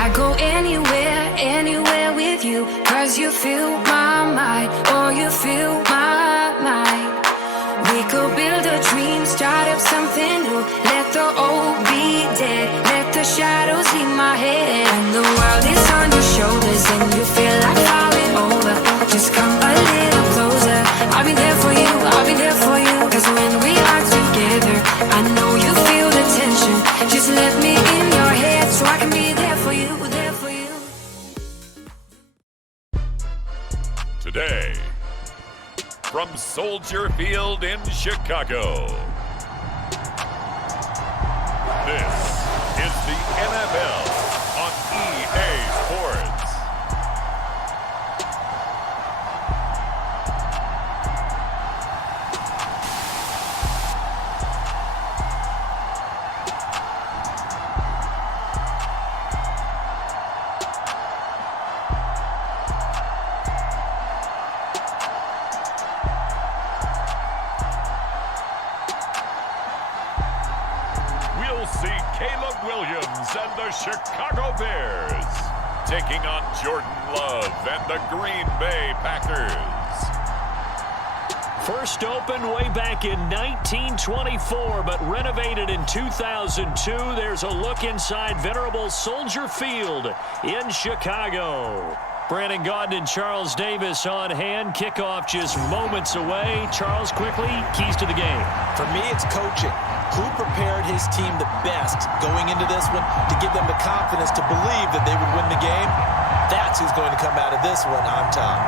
I go anywhere, anywhere with you, 'cause you fill my mind, or you fill my mind. We could build a dream, start up something new. Let the old be dead, let the shadows leave my head. And the world is on your shoulders and you feel like falling over. Just come a little closer. I'll be there for you, I'll be there for you. 'Cause when we are together, I know you feel the tension. Just let me in your head so I can be there for you, there for you. Today, from Soldier Field in Chicago, this is the NFL on EA Sports. And the Chicago Bears taking on Jordan Love and the Green Bay Packers. First opened way back in 1924, but renovated in 2002. There's a look inside venerable Soldier Field in Chicago. Brandon Gaudin and Charles Davis on hand. Kickoff just moments away. Charles, quickly, keys to the game. For me, it's coaching. Who prepared his team the best going into this one to give them the confidence to believe that they would win the game? That's who's going to come out of this one on top.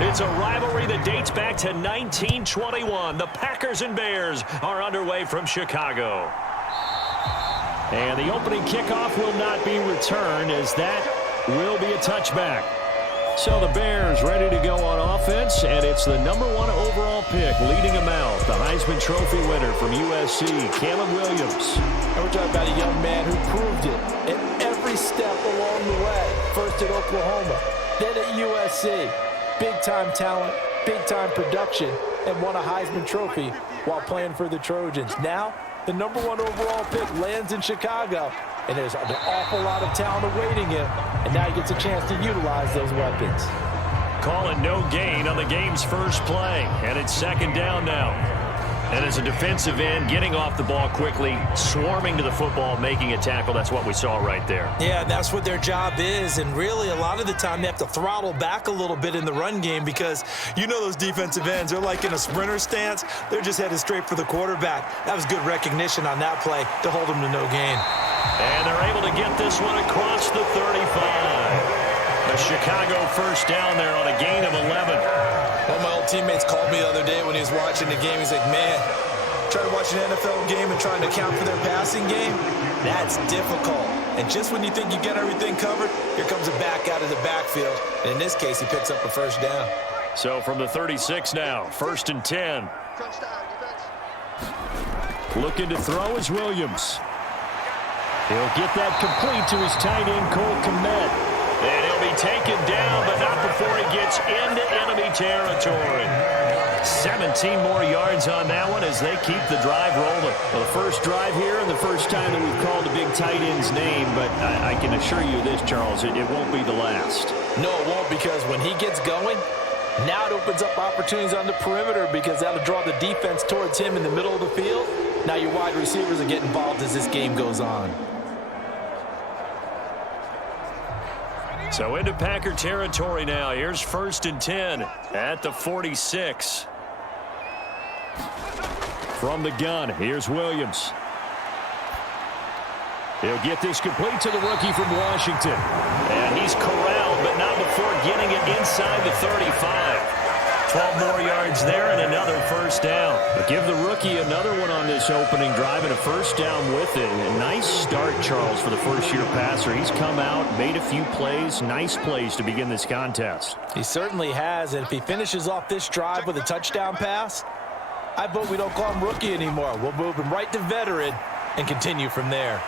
It's a rivalry that dates back to 1921. The Packers and Bears are underway from Chicago. And the opening kickoff will not be returned, as that will be a touchback. So the Bears ready to go on offense, and it's the #1 overall pick leading them out, the Heisman Trophy winner from USC, Caleb Williams. And we're talking about a young man who proved it at every step along the way. First at Oklahoma, then at USC. Big-time talent, big-time production, and won a Heisman Trophy while playing for the Trojans. Now, the #1 overall pick lands in Chicago, and there's an awful lot of talent awaiting him, and now he gets a chance to utilize those weapons. Calling no gain on the game's first play, and it's second down now. And as a defensive end, getting off the ball quickly, swarming to the football, making a tackle, that's what we saw right there. Yeah, that's what their job is, and really a lot of the time they have to throttle back a little bit in the run game because you know those defensive ends, they're like in a sprinter stance. They're just headed straight for the quarterback. That was good recognition on that play to hold them to no gain. And they're able to get this one across the 35. A Chicago first down there on a gain of 11. One of my old teammates called me the other day when he was watching the game. He's like, man, trying to watch an NFL game and trying to account for their passing game, that's difficult. And just when you think you get everything covered, here comes a back out of the backfield. And in this case, he picks up a first down. So from the 36 now, 1st and 10. Looking to throw is Williams. He'll get that complete to his tight end, Cole Kmet. And he'll be taken down, but not before he gets into enemy territory. 17 more yards on that one as they keep the drive rolling. Well, the first drive here and the first time that we've called the big tight end's name, but I can assure you this, Charles, it won't be the last. No, it won't, because when he gets going, now it opens up opportunities on the perimeter because that'll draw the defense towards him in the middle of the field. Now your wide receivers will get involved as this game goes on. So into Packer territory now. Here's 1st and 10 at the 46. From the gun, here's Williams. He'll get this complete to the rookie from Washington. And he's corralled, but not before getting it inside the 35. 12 more yards there and another first down. But give the rookie another one on this opening drive and a first down with it. A nice start, Charles, for the first-year passer. He's come out, made a few plays, nice plays to begin this contest. He certainly has, and if he finishes off this drive with a touchdown pass, I vote we don't call him rookie anymore. We'll move him right to veteran and continue from there.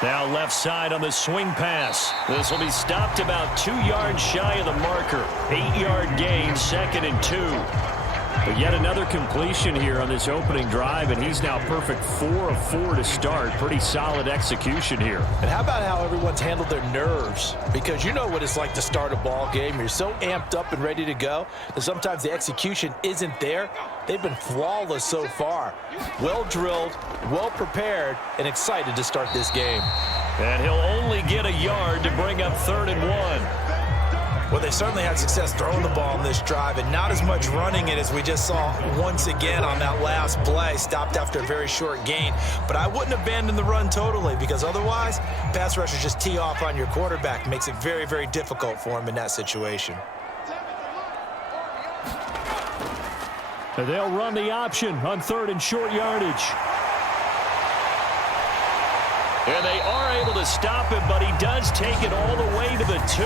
Now left side on the swing pass. This will be stopped about 2 yards shy of the marker. 8-yard gain, 2nd and 2. But yet another completion here on this opening drive, and he's now perfect 4 of 4 to start. Pretty solid execution here. And how about how everyone's handled their nerves? Because you know what it's like to start a ball game. You're so amped up and ready to go that sometimes the execution isn't there. They've been flawless so far. Well drilled, well prepared, and excited to start this game. And he'll only get a yard to bring up 3rd and 1. Well, they certainly had success throwing the ball on this drive, and not as much running it as we just saw once again on that last play. Stopped after a very short gain. But I wouldn't abandon the run totally, because otherwise, pass rushers just tee off on your quarterback. Makes it very, very difficult for him in that situation. They'll run the option on 3rd and short yardage. And they are able to stop him, but he does take it all the way to the 2.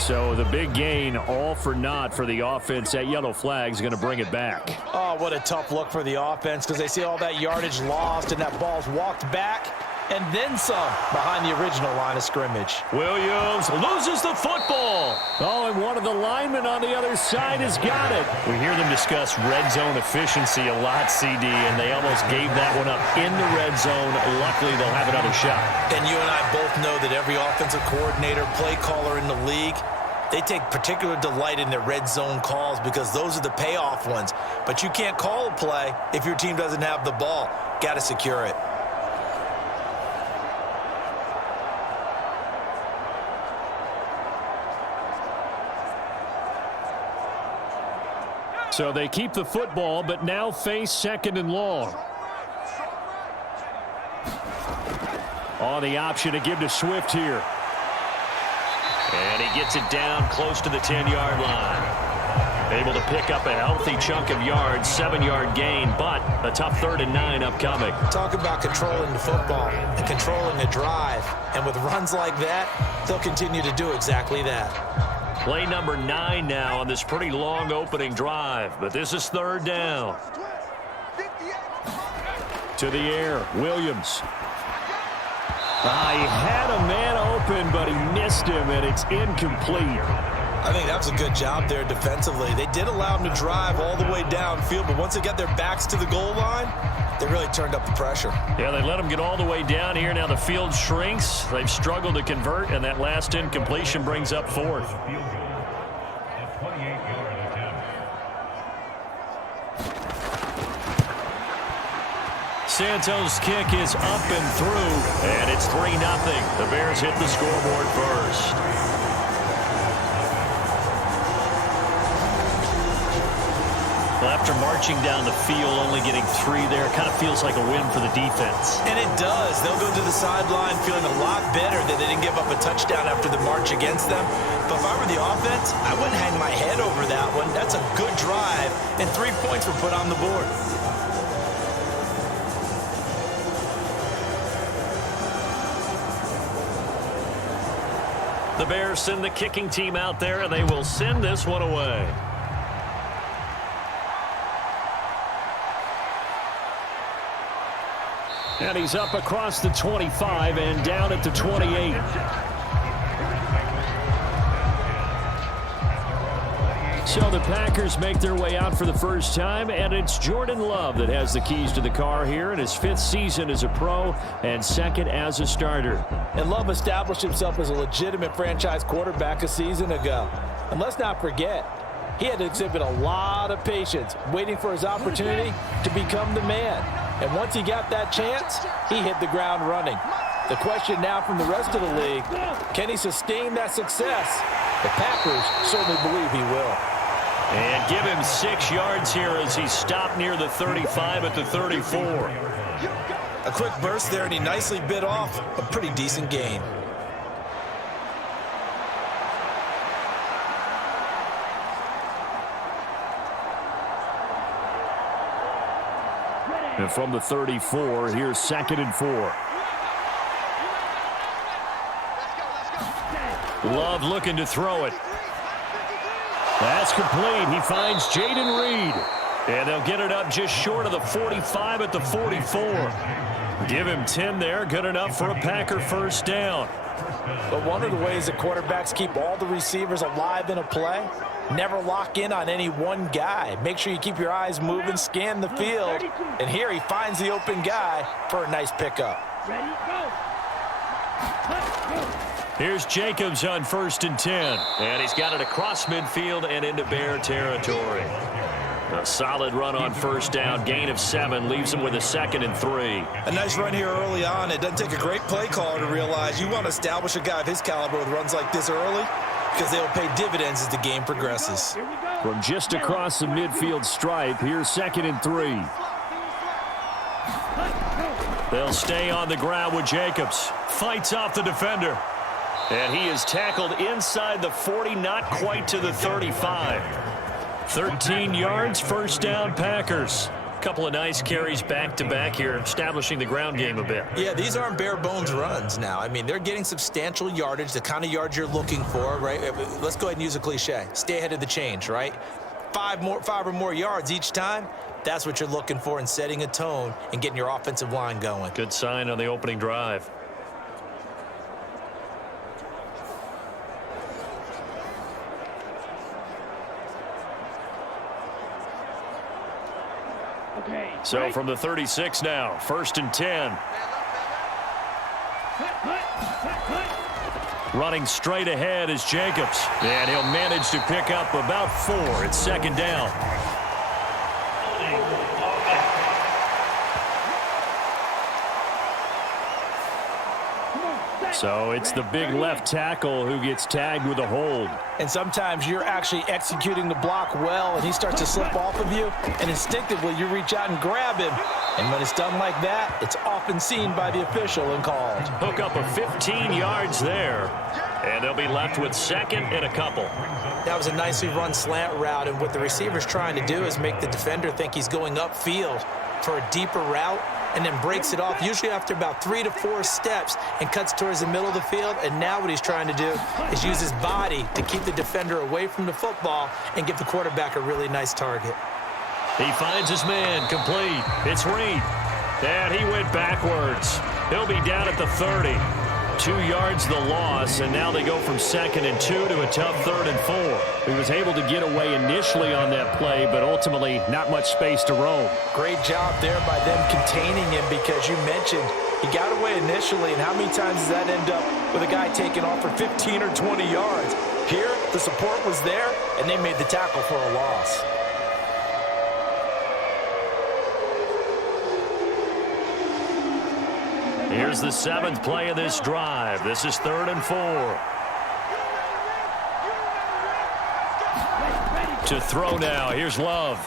So the big gain, all for naught for the offense. That yellow flag is going to bring it back. Oh, what a tough look for the offense, because they see all that yardage lost and that ball's walked back and then some behind the original line of scrimmage. Williams loses the football. Oh, and one of the linemen on the other side has got it. We hear them discuss red zone efficiency a lot, CD, and they almost gave that one up in the red zone. Luckily, they'll have another shot. And you and I both know that every offensive coordinator, play caller in the league, they take particular delight in their red zone calls because those are the payoff ones. But you can't call a play if your team doesn't have the ball. Got to secure it. So they keep the football, but now face 2nd and long. On the option to give to Swift here. And he gets it down close to the 10-yard line. Able to pick up a healthy chunk of yards, 7-yard gain, but a tough 3rd and 9 upcoming. Talk about controlling the football and controlling a drive. And with runs like that, they'll continue to do exactly that. Play number 9 now on this pretty long opening drive, but this is 3rd down. To the air, Williams. He had a man open, but he missed him, and it's incomplete. I think that was a good job there defensively. They did allow him to drive all the way downfield, but once they got their backs to the goal line, they really turned up the pressure. Yeah, they let him get all the way down here. Now the field shrinks. They've struggled to convert, and that last incompletion brings up 4th. Santos' kick is up and through, and it's 3-0. The Bears hit the scoreboard first. Well, after marching down the field, only getting 3 there, kind of feels like a win for the defense. And it does. They'll go to the sideline feeling a lot better that they didn't give up a touchdown after the march against them. But if I were the offense, I wouldn't hang my head over that one. That's a good drive, and 3 points were put on the board. The Bears send the kicking team out there, and they will send this one away. And he's up across the 25 and down at the 28. So the Packers make their way out for the first time, and it's Jordan Love that has the keys to the car here in his 5th season as a pro and 2nd as a starter. And Love established himself as a legitimate franchise quarterback a season ago. And let's not forget, he had to exhibit a lot of patience waiting for his opportunity to become the man. And once he got that chance, he hit the ground running. The question now from the rest of the league, can he sustain that success? The Packers certainly believe he will. And give him 6 yards here as he stopped near the 35 at the 34. A quick burst there, and he nicely bit off a pretty decent gain. And from the 34, here's 2nd and 4. Love looking to throw it. That's complete. He finds Jaden Reed. And they'll get it up just short of the 45 at the 44. Give him 10 there. Good enough for a Packer first down. But one of the ways that quarterbacks keep all the receivers alive in a play, never lock in on any one guy. Make sure you keep your eyes moving, scan the field. And here he finds the open guy for a nice pickup. Ready, go. Here's Jacobs on 1st and 10. And he's got it across midfield and into Bear territory. A solid run on first down. Gain of 7 leaves him with a 2nd and 3. A nice run here early on. It doesn't take a great play caller to realize you want to establish a guy of his caliber with runs like this early because they'll pay dividends as the game progresses. From just across the midfield stripe, here's 2nd and 3. They'll stay on the ground with Jacobs. Fights off the defender. And he is tackled inside the 40, not quite to the 35. 13 yards, first down, Packers. Couple of nice carries back-to-back here, establishing the ground game a bit. Yeah, these aren't bare-bones runs now. I mean, they're getting substantial yardage, the kind of yards you're looking for, right? Let's go ahead and use a cliche. Stay ahead of the change, right? 5 or more yards each time. That's what you're looking for in setting a tone and getting your offensive line going. Good sign on the opening drive. Okay. So from the 36 now, 1st and 10. Running straight ahead is Jacobs. And he'll manage to pick up about 4. It's 2nd down. So it's the big left tackle who gets tagged with a hold. And sometimes you're actually executing the block well, and he starts to slip off of you, and instinctively you reach out and grab him. And when it's done like that, it's often seen by the official and called. Hook up of 15 yards there, and they'll be left with 2nd and a couple. That was a nicely run slant route, and what the receiver's trying to do is make the defender think he's going upfield for a deeper route, and then breaks it off, usually after about 3 to 4 steps, and cuts towards the middle of the field. And now what he's trying to do is use his body to keep the defender away from the football and give the quarterback a really nice target. He finds his man, complete. It's Reed. And he went backwards. He'll be down at the 30. 2 yards the loss, and now they go from 2nd and 2 to a tough 3rd and 4. He was able to get away initially on that play, but ultimately not much space to roam. Great job there by them containing him, because you mentioned he got away initially, and how many times does that end up with a guy taking off for 15 or 20 yards? Here, the support was there, and they made the tackle for a loss. Here's the 7th play of this drive. This is 3rd and 4. To throw now. Here's Love.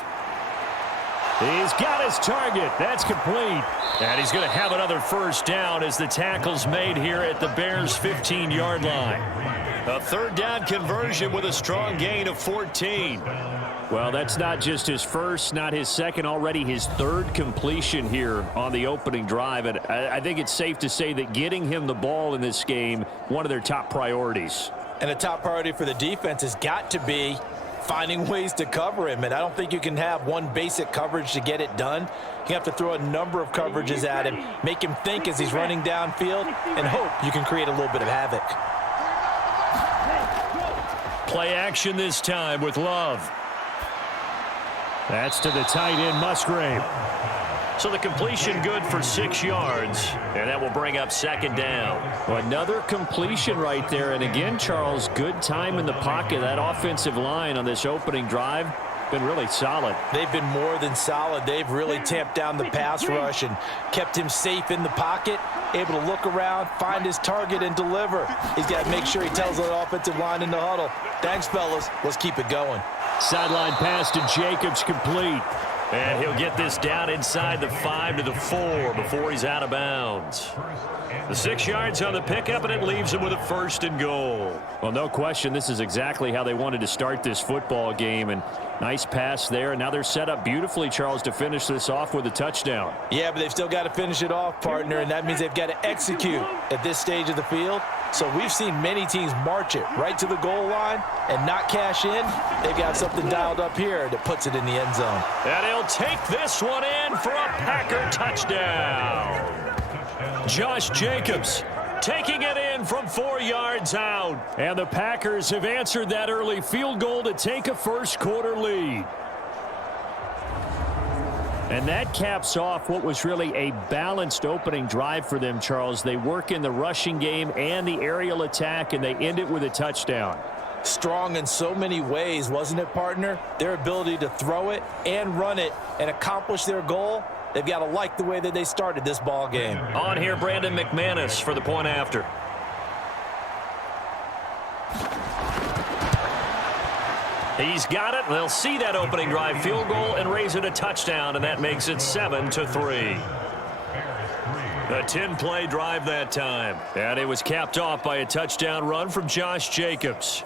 He's got his target. That's complete. And he's going to have another first down as the tackle's made here at the Bears' 15-yard line. A 3rd down conversion with a strong gain of 14. Well, that's not just his first, not his second, already his 3rd completion here on the opening drive. And I think it's safe to say that getting him the ball in this game, one of their top priorities. And the top priority for the defense has got to be finding ways to cover him. And I don't think you can have one basic coverage to get it done. You have to throw a number of coverages at him, make him think as he's running downfield, and hope you can create a little bit of havoc. Play action this time with Love. That's to the tight end, Musgrave. So the completion good for 6 yards, and that will bring up 2nd down. Well, another completion right there. And again, Charles, good time in the pocket. That offensive line on this opening drive been really solid. They've been more than solid. They've really tamped down the pass rush and kept him safe in the pocket, able to look around, find his target, and deliver. He's got to make sure he tells that offensive line in the huddle, thanks, fellas. Let's keep it going. Sideline pass to Jacobs, complete. And he'll get this down inside the 5 to the 4 before he's out of bounds. The 6 yards on the pickup, and it leaves him with a 1st and goal. Well, no question, this is exactly how they wanted to start this football game. And nice pass there. And now they're set up beautifully, Charles, to finish this off with a touchdown. Yeah, but they've still got to finish it off, partner, and that means they've got to execute at this stage of the field. So we've seen many teams march it right to the goal line and not cash in. They've got something dialed up here that puts it in the end zone. And he'll take this one in for a Packer touchdown. Josh Jacobs taking it in from 4 yards out. And the Packers have answered that early field goal to take a first-quarter lead. And that caps off what was really a balanced opening drive for them, Charles. They work in the rushing game and the aerial attack, and they end it with a touchdown. Strong in so many ways, wasn't it, partner? Their ability to throw it and run it and accomplish their goal. They've got to like the way that they started this ball game. On here, Brandon McManus for the point after. He's got it. They'll see that opening drive field goal and raise it a touchdown, and that makes it 7-3. A 10-play drive that time. And it was capped off by a touchdown run from Josh Jacobs.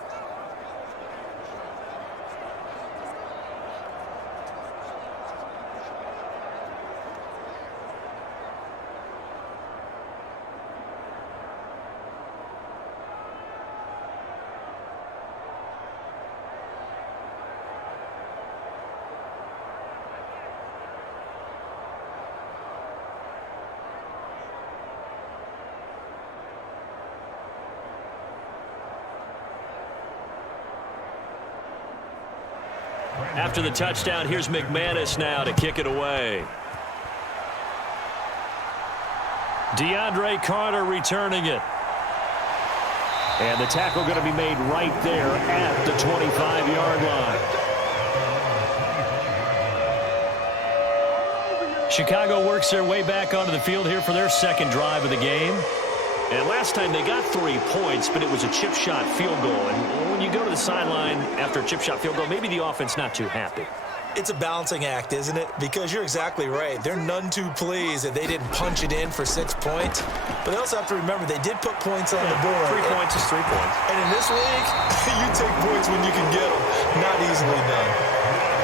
After the touchdown, here's McManus now to kick it away. DeAndre Carter returning it. And the tackle going to be made right there at the 25-yard line. Chicago works their way back onto the field here for their second drive of the game. And last time they got 3 points, but it was a chip shot field goal. And when you go to the sideline after a chip shot field goal, maybe the offense not too happy. It's a balancing act, isn't it? Because you're exactly right. They're none too pleased that they didn't punch it in for 6 points. But they also have to remember they did put points on the board. 3 points is 3 points. And in this league, you take points when you can get them. Not easily done.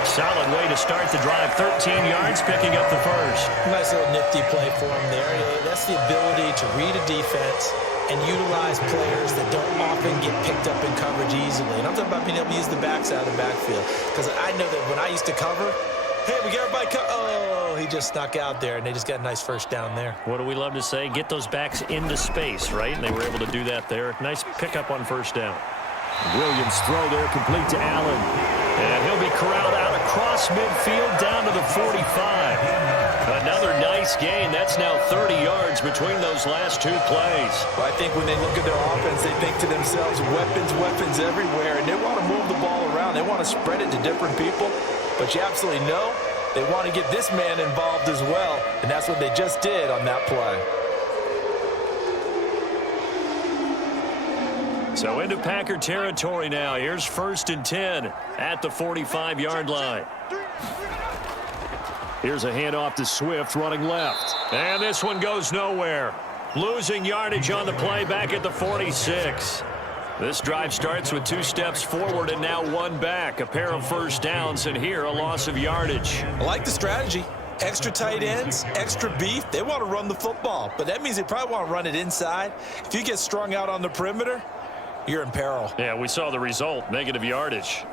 Solid way to start the drive. 13 yards, picking up the first. Nice little nifty play for him there. That's the ability to read a defense and utilize players that don't often get picked up in coverage easily. And I'm talking about being able to use the backs out of the backfield. Because I know that when I used to cover, hey, we got everybody oh, he just snuck out there, and they just got a nice first down there. What do we love to say? Get those backs into space, right? And they were able to do that there. Nice pickup on first down. Williams throw there, complete to Allen. And he'll be corralled out across midfield down to the 45. Another nice gain. That's now 30 yards between those last 2 plays. Well, I think when they look at their offense, they think to themselves, weapons everywhere, and they want to move the ball around. They want to spread it to different people. But you absolutely know they want to get this man involved as well, and that's what they just did on that play. So into Packer territory now. Here's 1st and 10 at the 45-yard line. Here's a handoff to Swift running left. And this one goes nowhere. Losing yardage on the play back at the 46. This drive starts with 2 steps forward and now 1 back. A pair of first downs, and here a loss of yardage. I like the strategy. Extra tight ends, extra beef. They want to run the football, but that means they probably want to run it inside. If you get strung out on the perimeter, you're in peril. Yeah, we saw the result, negative yardage.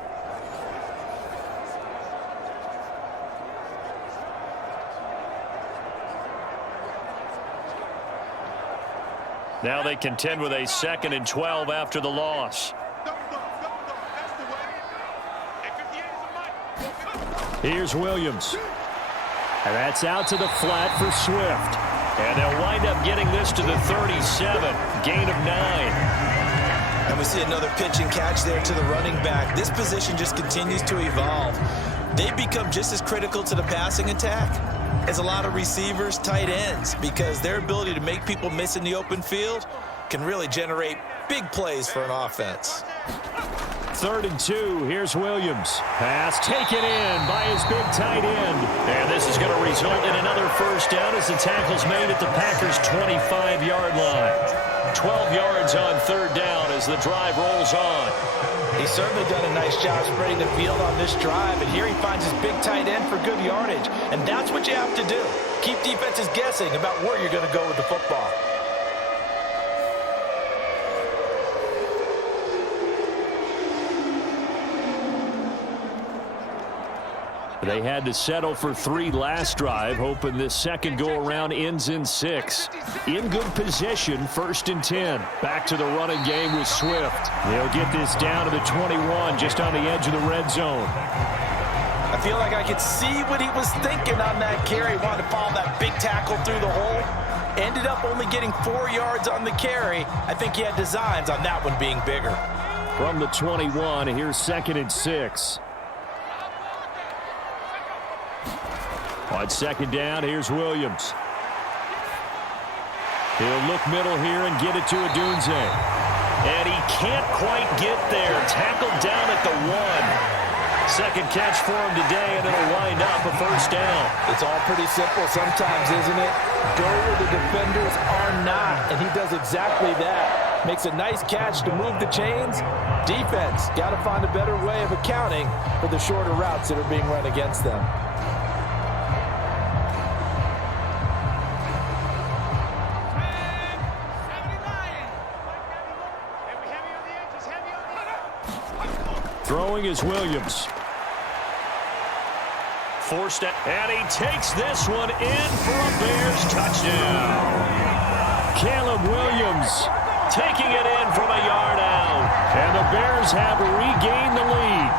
Now they contend with a 2nd and 12 after the loss. Here's Williams. And that's out to the flat for Swift. And they'll wind up getting this to the 37. Gain of 9. And we see another pitch and catch there to the running back. This position just continues to evolve. They become just as critical to the passing attack as a lot of receivers, tight ends, because their ability to make people miss in the open field can really generate big plays for an offense. 3rd and 2. Here's Williams. Pass taken in by his big tight end. And this is going to result in another first down as the tackle's made at the Packers' 25-yard line. 12 yards on 3rd down as the drive rolls on. He's certainly done a nice job spreading the field on this drive, and here he finds his big tight end for good yardage. And that's what you have to do. Keep defenses guessing about where you're going to go with the football. They had to settle for 3 last drive, hoping this second go-around ends in 6. In good position, 1st and 10. Back to the running game with Swift. They'll get this down to the 21, just on the edge of the red zone. I feel like I could see what he was thinking on that carry. He wanted to follow that big tackle through the hole. Ended up only getting 4 yards on the carry. I think he had designs on that one being bigger. From the 21, here's 2nd and 6. On 2nd down, here's Williams. He'll look middle here and get it to Odunze. And he can't quite get there. Tackled down at the 1. Second catch for him today, and it'll wind up a first down. It's all pretty simple sometimes, isn't it? Go where the defenders are not, and he does exactly that. Makes a nice catch to move the chains. Defense got to find a better way of accounting for the shorter routes that are being run against them. Throwing is Williams. Forced it, and he takes this one in for a Bears touchdown. Caleb Williams taking it in from a yard out. And the Bears have regained the lead.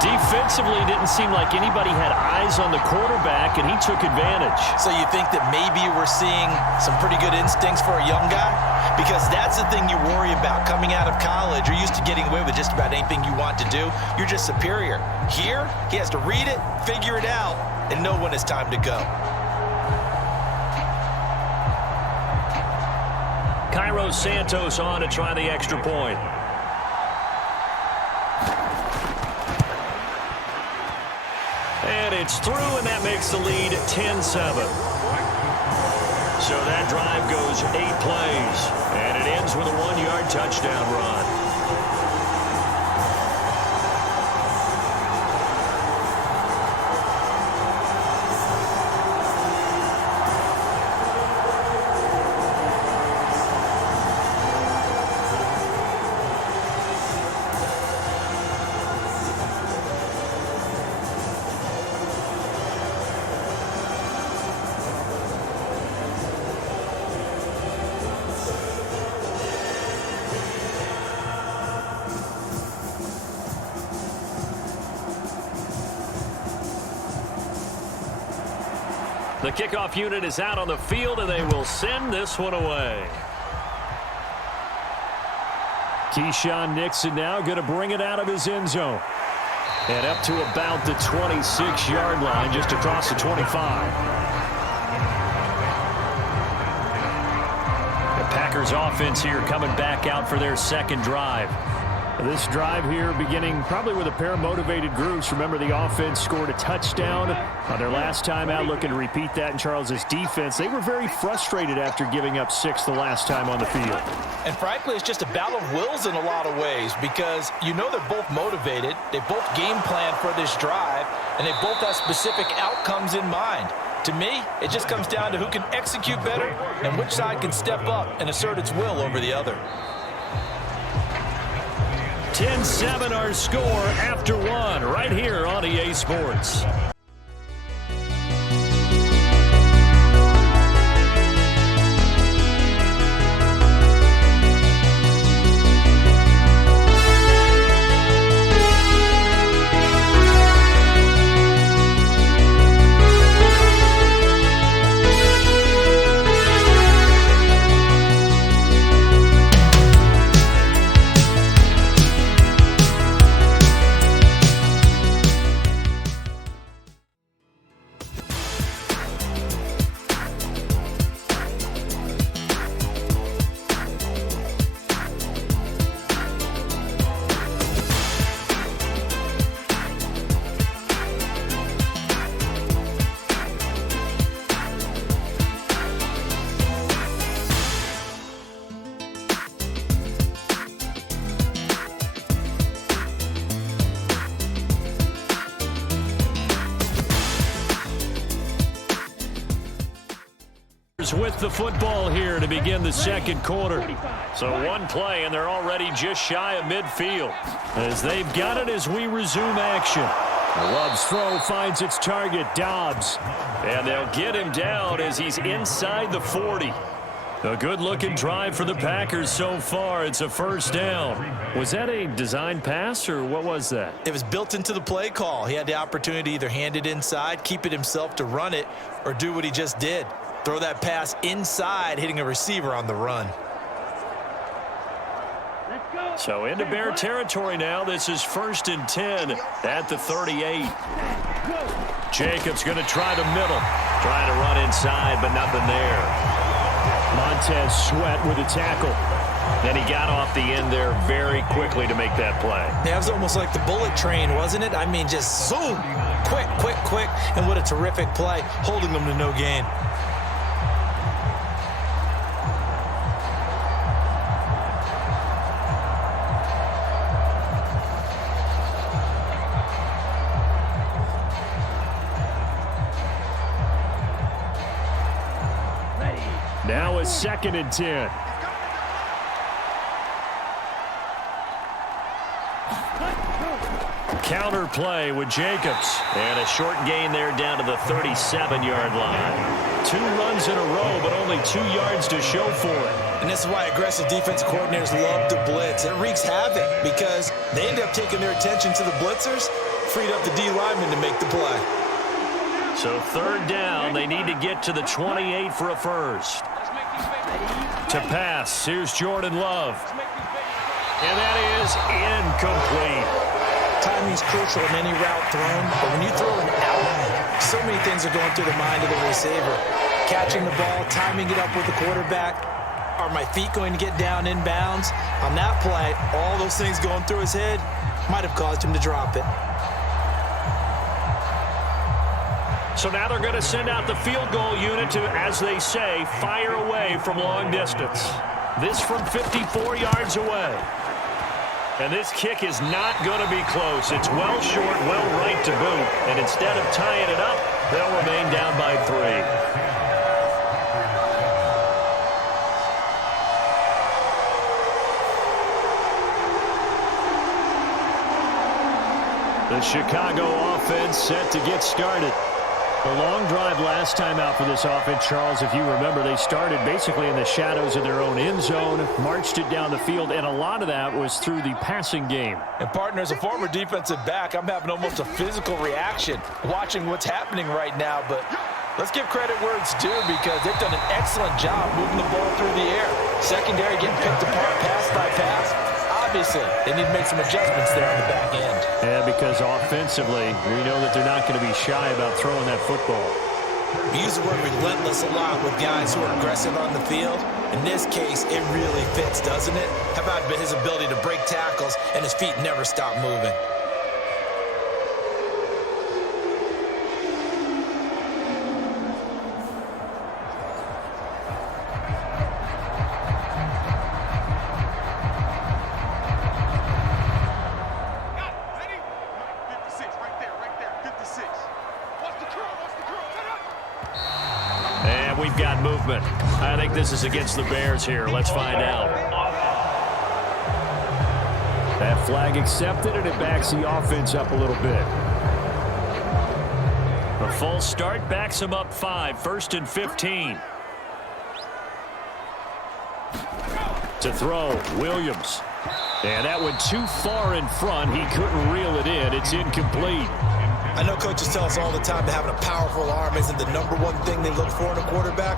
Defensively, it didn't seem like anybody had eyes on the quarterback, and he took advantage. So you think that maybe we're seeing some pretty good instincts for a young guy? Because that's the thing you worry about coming out of college. You're used to getting away with just about anything you want to do. You're just superior. Here, he has to read it, figure it out, and know when it's time to go. Cairo Santos on to try the extra point. And it's through, and that makes the lead 10-7. So that drive goes 8 plays, and it ends with a 1-yard touchdown run. The kickoff unit is out on the field, and they will send this one away. Keyshawn Nixon now going to bring it out of his end zone. And up to about the 26-yard line, just across the 25. The Packers offense here coming back out for their second drive. This drive here beginning probably with a pair of motivated groups. Remember, the offense scored a touchdown on their last time out, looking to repeat that in Charles's defense. They were very frustrated after giving up 6 the last time on the field. And frankly, it's just a battle of wills in a lot of ways, because you know they're both motivated. They both game plan for this drive, and they both have specific outcomes in mind. To me, it just comes down to who can execute better and which side can step up and assert its will over the other. 10-7 our score after 1 right here on EA Sports. with the football here to begin the second quarter. So one play, and they're already just shy of midfield. As they've got it as we resume action. Love's throw finds its target, Dobbs. And they'll get him down as he's inside the 40. A good-looking drive for the Packers so far. It's a first down. Was that a design pass, or what was that? It was built into the play call. He had the opportunity to either hand it inside, keep it himself to run it, or do what he just did. Throw that pass inside, hitting a receiver on the run. So into Bear territory now. This is 1st and 10 at the 38. Jacobs going to try the middle. Trying to run inside, but nothing there. Montez Sweat with a tackle. And he got off the end there very quickly to make that play. Yeah, it was almost like the bullet train, wasn't it? I mean, just zoom. Quick, quick, quick. And what a terrific play, holding them to no gain. Now it's 2nd and 10. Counter play with Jacobs. And a short gain there down to the 37-yard line. 2 runs in a row, but only 2 yards to show for it. And this is why aggressive defensive coordinators love to blitz. It wreaks havoc because they end up taking their attention to the blitzers, freed up the D lineman to make the play. So 3rd down, they need to get to the 28 for a first. To pass, here's Jordan Love. And that is incomplete. Timing's crucial in any route thrown, but when you throw an out, so many things are going through the mind of the receiver. Catching the ball, timing it up with the quarterback. Are my feet going to get down inbounds? On that play, all those things going through his head might have caused him to drop it. So now they're going to send out the field goal unit to, as they say, fire away from long distance. This from 54 yards away. And this kick is not going to be close. It's well short, well right to boot. And instead of tying it up, they'll remain down by 3. The Chicago offense set to get started. The long drive last time out for this offense, Charles, if you remember, they started basically in the shadows of their own end zone, marched it down the field, and a lot of that was through the passing game. And partner, as a former defensive back, I'm having almost a physical reaction watching what's happening right now, but let's give credit where it's due because they've done an excellent job moving the ball through the air. Secondary getting picked apart pass by pass. Obviously, they need to make some adjustments there on the back end. Yeah, because offensively, we know that they're not going to be shy about throwing that football. We use the word relentless a lot with guys who are aggressive on the field. In this case, it really fits, doesn't it? How about his ability to break tackles and his feet never stop moving? We've got movement. I think this is against the Bears here. Let's find out. That flag accepted, and it backs the offense up a little bit. A full start backs them up 5. 1st and 15. To throw, Williams. And that went too far in front. He couldn't reel it in. It's incomplete. I know coaches tell us all the time that having a powerful arm isn't the #1 thing they look for in a quarterback.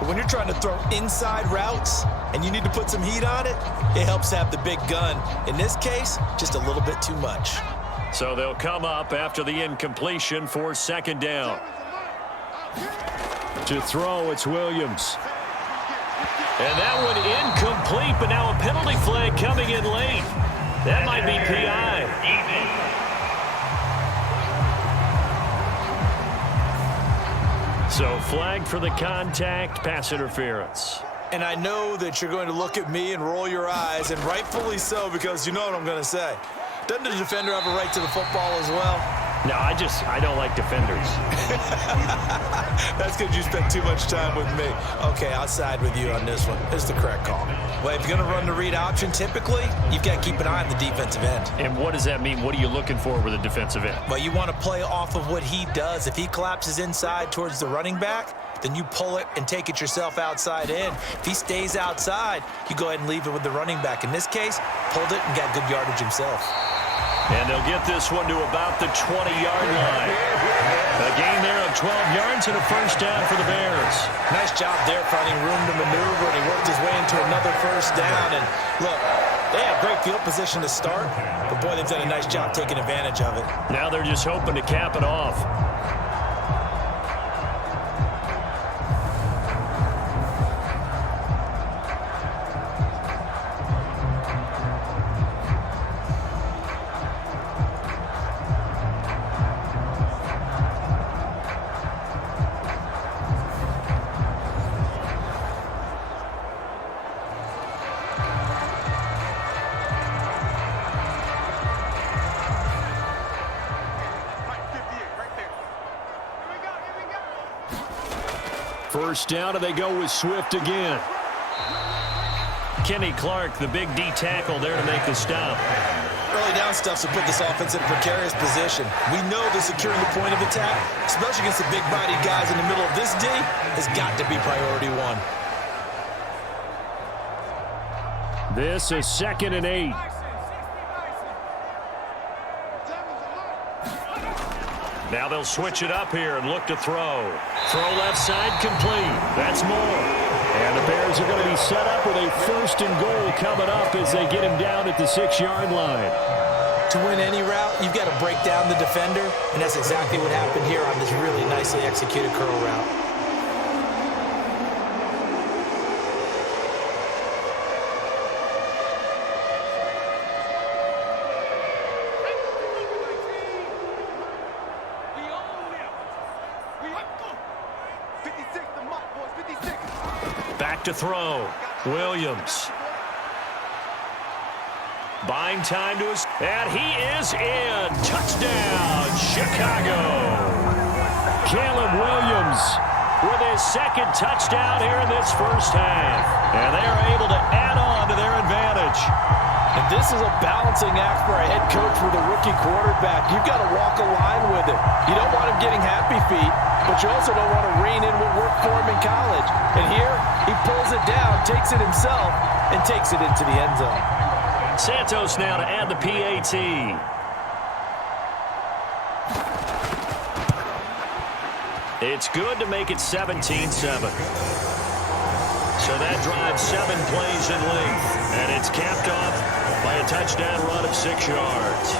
But when you're trying to throw inside routes and you need to put some heat on it, it helps to have the big gun. In this case, just a little bit too much. So they'll come up after the incompletion for 2nd down. To throw, it's Williams. And that one incomplete, but now a penalty flag coming in late. That might be PI. So flag for the contact, pass interference. And I know that you're going to look at me and roll your eyes, and rightfully so, because you know what I'm going to say. Doesn't the defender have a right to the football as well? No, I don't like defenders. That's because you spent too much time with me. Okay, I'll side with you on this one. It's the correct call. Well, if you're going to run the read option, typically, you've got to keep an eye on the defensive end. And what does that mean? What are you looking for with a defensive end? Well, you want to play off of what he does. If he collapses inside towards the running back, then you pull it and take it yourself outside in. If he stays outside, you go ahead and leave it with the running back. In this case, pulled it and got good yardage himself. And they'll get this one to about the 20-yard line. A gain there of 12 yards and a first down for the Bears. Nice job there finding room to maneuver, and he worked his way into another first down. And look, they have great field position to start, but boy, they've done a nice job taking advantage of it. Now they're just hoping to cap it off. First down, and they go with Swift again. Kenny Clark, the big D tackle there to make the stop. Early down stuff to put this offense in a precarious position. We know that securing the point of attack, especially against the big-bodied guys in the middle of this D, has got to be priority one. This is 2nd and 8. Now they'll switch it up here and look to throw. Throw left side complete. That's more. And the Bears are going to be set up with a 1st and goal coming up as they get him down at the 6-yard line. To win any route, you've got to break down the defender, and that's exactly what happened here on this really nicely executed curl route. Back to throw. Williams. Buying time to his... And he is in. Touchdown, Chicago. Caleb Williams with his 2nd touchdown here in this first half. And they are able to add on to their advantage. And this is a balancing act for a head coach with a rookie quarterback. You've got to walk a line with it. You don't want him getting happy feet, but you also don't want to rein in what worked for him in college. And here, he pulls it down, takes it himself, and takes it into the end zone. Santos now to add the PAT. It's good to make it 17-7. So that drives 7 plays in length, and it's capped off by a touchdown run of 6 yards.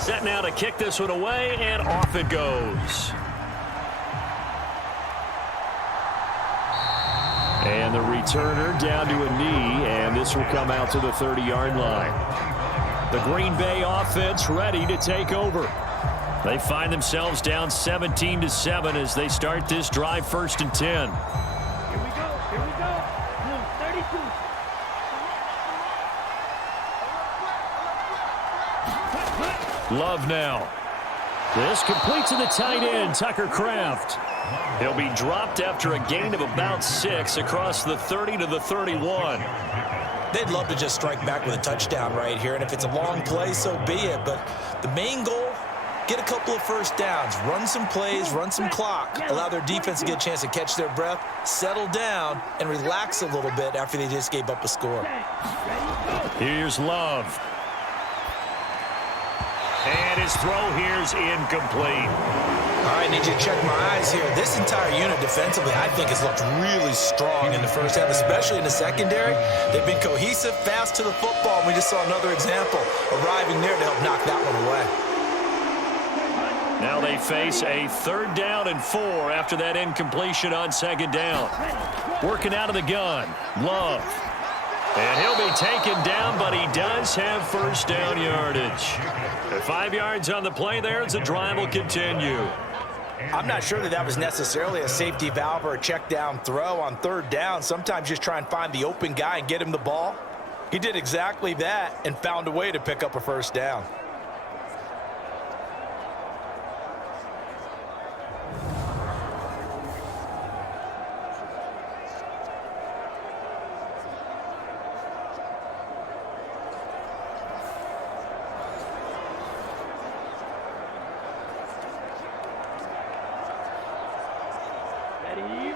Set now to kick this one away, and off it goes. And the returner down to a knee, and this will come out to the 30-yard line. The Green Bay offense ready to take over. They find themselves down 17-7 as they start this drive 1st and 10. Here we go. 32. Love now. This completes to the tight end, Tucker Kraft. He'll be dropped after a gain of about 6 across the 30 to the 31. They'd love to just strike back with a touchdown right here, and if it's a long play, so be it. But the main goal, get a couple of first downs, run some plays, run some clock, allow their defense to get a chance to catch their breath, settle down, and relax a little bit after they just gave up a score. Here's Love. And his throw here's incomplete. All right, need you to check my eyes here. This entire unit defensively, I think, has looked really strong in the first half, especially in the secondary. They've been cohesive, fast to the football, and we just saw another example arriving there to help knock that one away. Now they face a 3rd down and 4 after that incompletion on 2nd down. Working out of the gun, Love. And he'll be taken down, but he does have 1st down yardage. At 5 yards on the play there, the drive will continue. I'm not sure that was necessarily a safety valve or a check down throw on 3rd down. Sometimes just try and find the open guy and get him the ball. He did exactly that and found a way to pick up a 1st down.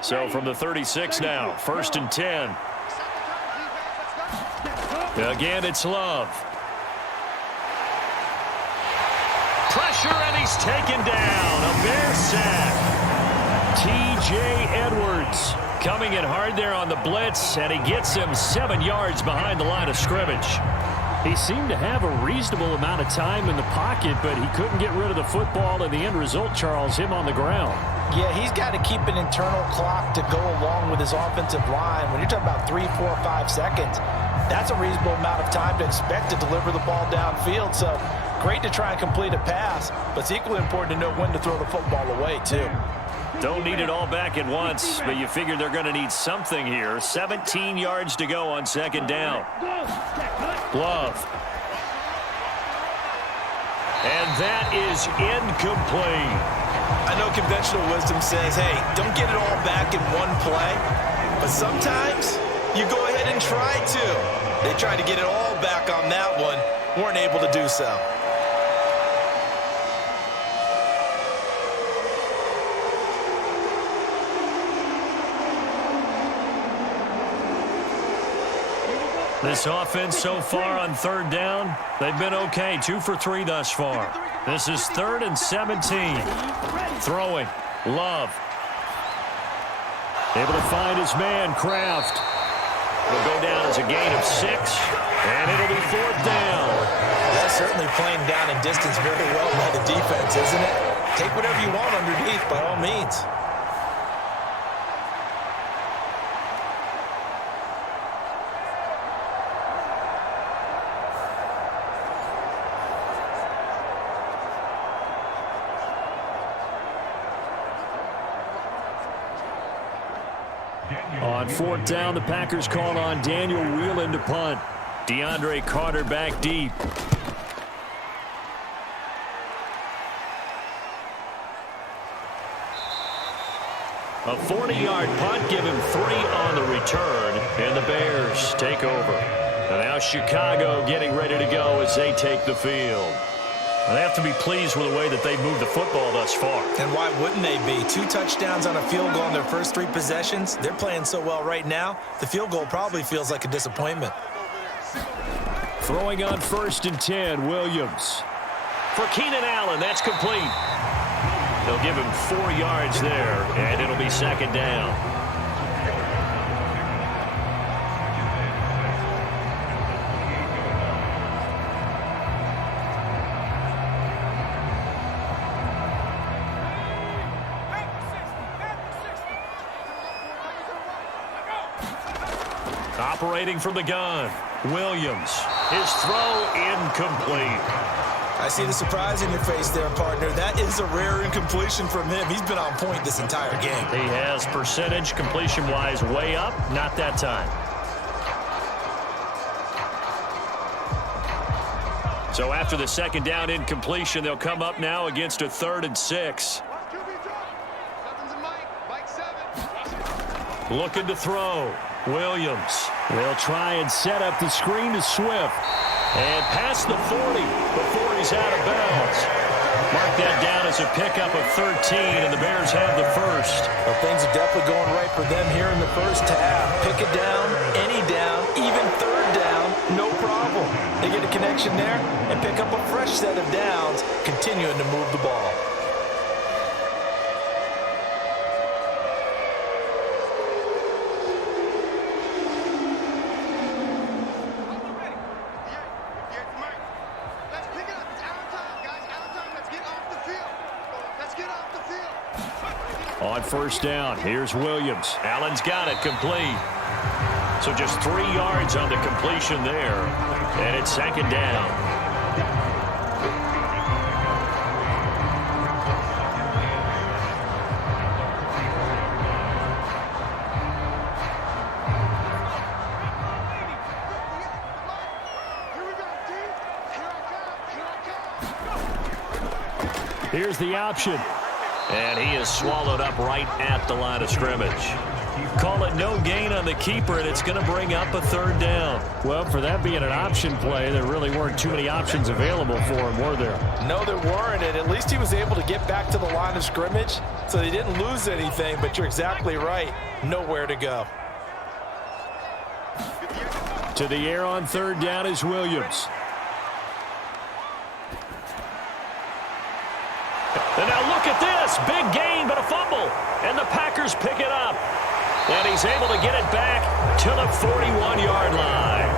So from the 36 now, 1st and 10. Again, it's Love. Pressure, and he's taken down. A Bear sack. T.J. Edwards coming in hard there on the blitz, and he gets him 7 yards behind the line of scrimmage. He seemed to have a reasonable amount of time in the pocket, but he couldn't get rid of the football, and the end result, Charles, him on the ground. Yeah, he's got to keep an internal clock to go along with his offensive line. When you're talking about 3, 4, 5 seconds, that's a reasonable amount of time to expect to deliver the ball downfield. So great to try and complete a pass, but it's equally important to know when to throw the football away, too. Don't need it all back at once, but you figure they're going to need something here. 17 yards to go on 2nd down. Love. And that is incomplete. I know conventional wisdom says, hey, don't get it all back in one play. But sometimes you go ahead and try to. They tried to get it all back on that one. Weren't able to do so. This offense so far on 3rd down, they've been okay. 2 for 3 thus far. This is 3rd and 17. Throwing. Love. Able to find his man, Kraft. Will go down as a gain of 6, and it'll be 4th down. That's certainly playing down in distance very well by the defense, isn't it? Take whatever you want underneath, by all means. On 4th down, the Packers call on Daniel Whelan to punt. DeAndre Carter back deep. A 40-yard punt, give him 3 on the return, and the Bears take over. And now Chicago getting ready to go as they take the field. And they have to be pleased with the way that they moved the football thus far. And why wouldn't they be? 2 touchdowns on a field goal in their first 3 possessions. They're playing so well right now, the field goal probably feels like a disappointment. Throwing on 1st and 10, Williams. For Keenan Allen, that's complete. They'll give him 4 yards there, and it'll be 2nd down. Operating from the gun, Williams. His throw incomplete. I see the surprise in your face there, partner. That is a rare incompletion from him. He's been on point this entire game. He has percentage completion-wise way up. Not that time. So after the 2nd down incompletion, they'll come up now against a 3rd and 6. Looking to throw. Williams will try and set up the screen to Swift. And past the 40 before he's out of bounds. Mark that down as a pickup of 13, and the Bears have the first. Well, things are definitely going right for them here in the first half. Pick it down, any down, even 3rd down, no problem. They get a connection there and pick up a fresh set of downs, continuing to move the ball. On first down, here's Williams. Allen's got it complete. So just 3 yards on the completion there. And it's second down. Here's the option. And he is swallowed up right at the line of scrimmage. Call it no gain on the keeper, and it's going to bring up a third down. Well, for that being an option play, there really weren't too many options available for him, were there? No, there weren't, and at least he was able to get back to the line of scrimmage, so they didn't lose anything, but you're exactly right. Nowhere to go. To the air on third down is Williams. And now look at this. Big gain, but a fumble. And the Packers pick it up. And he's able to get it back to the 41-yard line.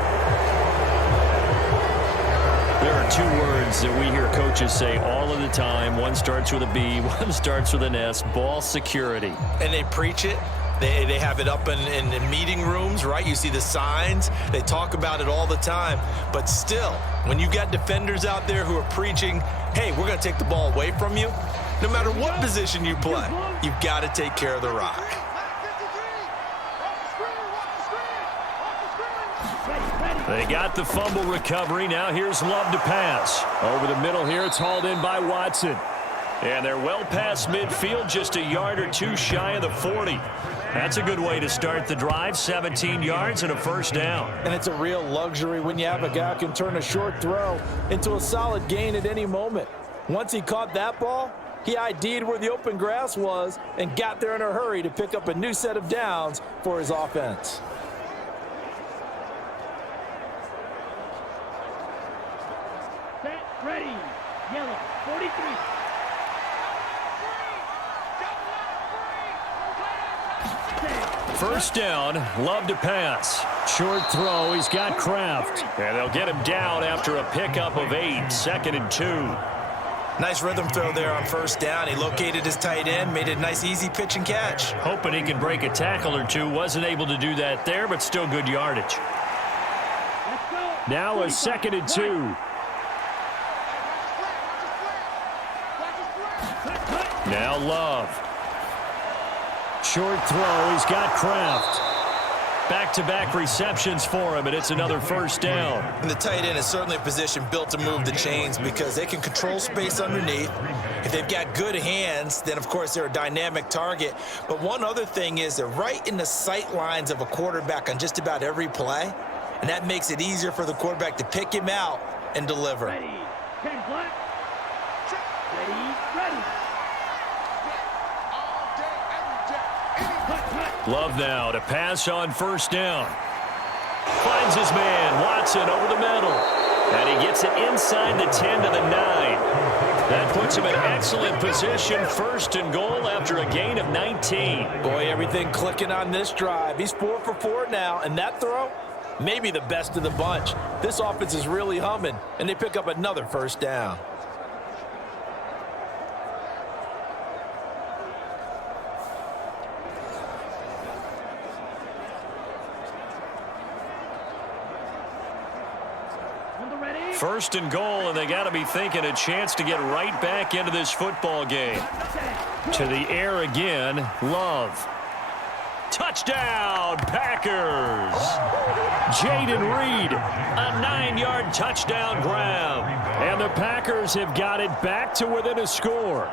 There are 2 words that we hear coaches say all of the time. One starts with a B, one starts with an S. Ball security. And they preach it. They have it up in meeting rooms, right? You see the signs. They talk about it all the time. But still, when you got defenders out there who are preaching, hey, we're going to take the ball away from you, no matter what position you play, you've got to take care of the rock. They got the fumble recovery. Now here's Love to pass. Over the middle here, it's hauled in by Watson. And they're well past midfield, just a yard or 2 shy of the 40. That's a good way to start the drive, 17 yards and a first down. And it's a real luxury when you have a guy who can turn a short throw into a solid gain at any moment. Once he caught that ball, he ID'd where the open grass was and got there in a hurry to pick up a new set of downs for his offense. Set, ready, yellow, 43. First down, Love to pass. Short throw, he's got Kraft. And they'll get him down after a pickup of 8, 2nd and 2. Nice rhythm throw there on first down. He located his tight end, made a nice easy pitch and catch. Hoping he can break a tackle or 2. Wasn't able to do that there, but still good yardage. Now a 2nd and 2. Now Love. Short throw, he's got Kraft. Back-to-back receptions for him, and it's another first down. And the tight end is certainly a position built to move the chains because they can control space underneath. If they've got good hands, then, of course, they're a dynamic target. But one other thing is they're right in the sight lines of a quarterback on just about every play, and that makes it easier for the quarterback to pick him out and deliver. Ready, 10 black. Ready. Love now to pass on first down. Finds his man, Watson, over the middle. And he gets it inside the 10 to the 9. That puts him in excellent position, 1st and goal after a gain of 19. Boy, everything clicking on this drive. He's 4 for 4 now, and that throw, maybe the best of the bunch. This offense is really humming, and they pick up another first down. First and goal, and they got to be thinking a chance to get right back into this football game. To the air again, Love. Touchdown, Packers! Jaden Reed, a 9-yard touchdown grab. And the Packers have got it back to within a score.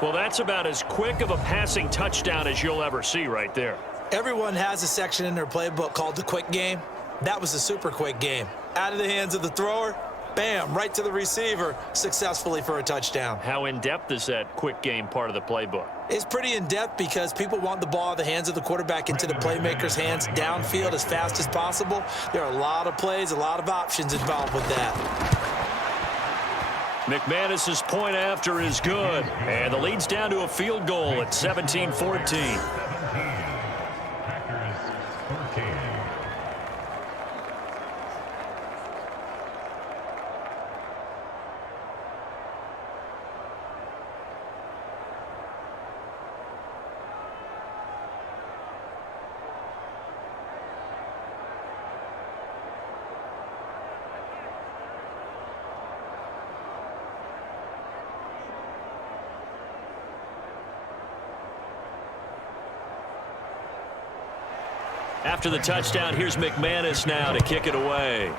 Well, that's about as quick of a passing touchdown as you'll ever see right there. Everyone has a section in their playbook called the quick game. That was a super quick game. Out of the hands of the thrower, bam, right to the receiver, successfully for a touchdown. How in-depth is that quick game part of the playbook? It's pretty in-depth because people want the ball out of the hands of the quarterback into the playmaker's hands downfield as fast as possible. There are a lot of plays, a lot of options involved with that. McManus's point after is good, and the lead's down to a field goal at 17-14. After the touchdown, here's McManus now to kick it away.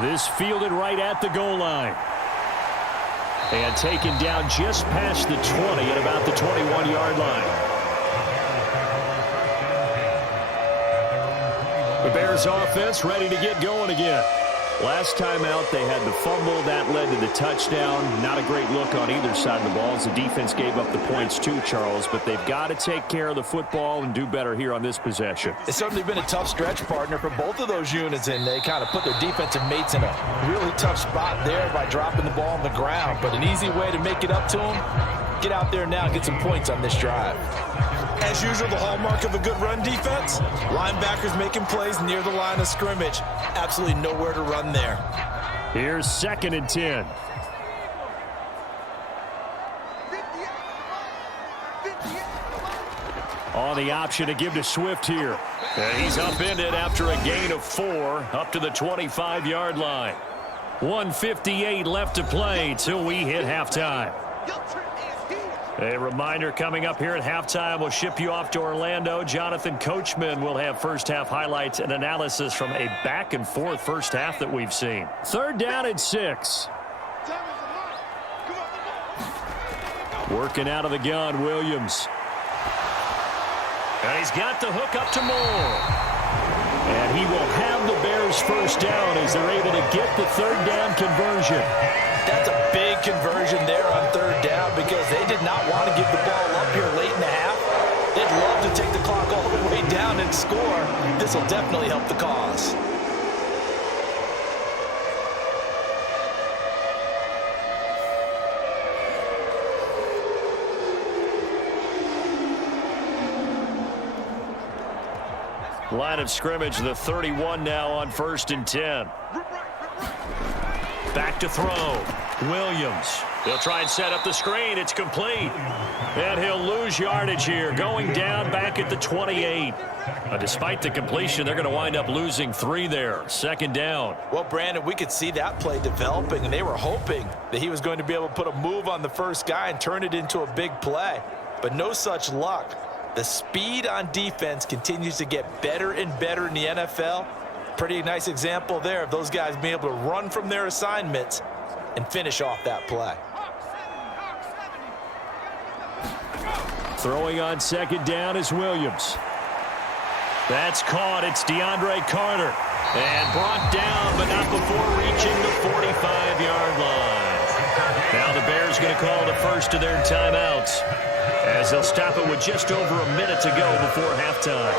This fielded right at the goal line. And taken down just past the 20 at about the 21-yard line. The Bears offense ready to get going again. Last time out, they had the fumble. That led to the touchdown. Not a great look on either side of the ball as the defense gave up the points too, Charles. But they've got to take care of the football and do better here on this possession. It's certainly been a tough stretch, partner, for both of those units, and they kind of put their defensive mates in a really tough spot there by dropping the ball on the ground. But an easy way to make it up to them, get out there now and get some points on this drive. As usual, the hallmark of a good run defense, linebackers making plays near the line of scrimmage. Absolutely nowhere to run there. Here's 2nd and 10. On the option to give to Swift here. And he's upended after a gain of 4 up to the 25-yard line. 1:58 left to play till we hit halftime. A reminder coming up here at halftime, we'll ship you off to Orlando. Jonathan Coachman will have first-half highlights and analysis from a back-and-forth first half that we've seen. 3rd down and 6. Working out of the gun, Williams. And he's got the hook up to Moore. And he will have the Bears first down as they're able to get the 3rd down conversion. That's a big conversion there on 3rd down because they did not want to give the ball up here late in the half. They'd love to take the clock all the way down and score. This will definitely help the cause. Line of scrimmage, the 31 now on 1st and 10. Back to throw. Williams. He'll try and set up the screen. It's complete. And he'll lose yardage here, going down back at the 28. Despite the completion, they're going to wind up losing 3 there. 2nd down. Well, Brandon, we could see that play developing, and they were hoping that he was going to be able to put a move on the first guy and turn it into a big play. But no such luck. The speed on defense continues to get better and better in the NFL. Pretty nice example there of those guys being able to run from their assignments and finish off that play. Throwing on 2nd down is Williams. That's caught. It's DeAndre Carter. And brought down, but not before reaching the 45-yard line. Now the Bears going to call the first of their timeouts, as they'll stop it with just over a minute to go before halftime.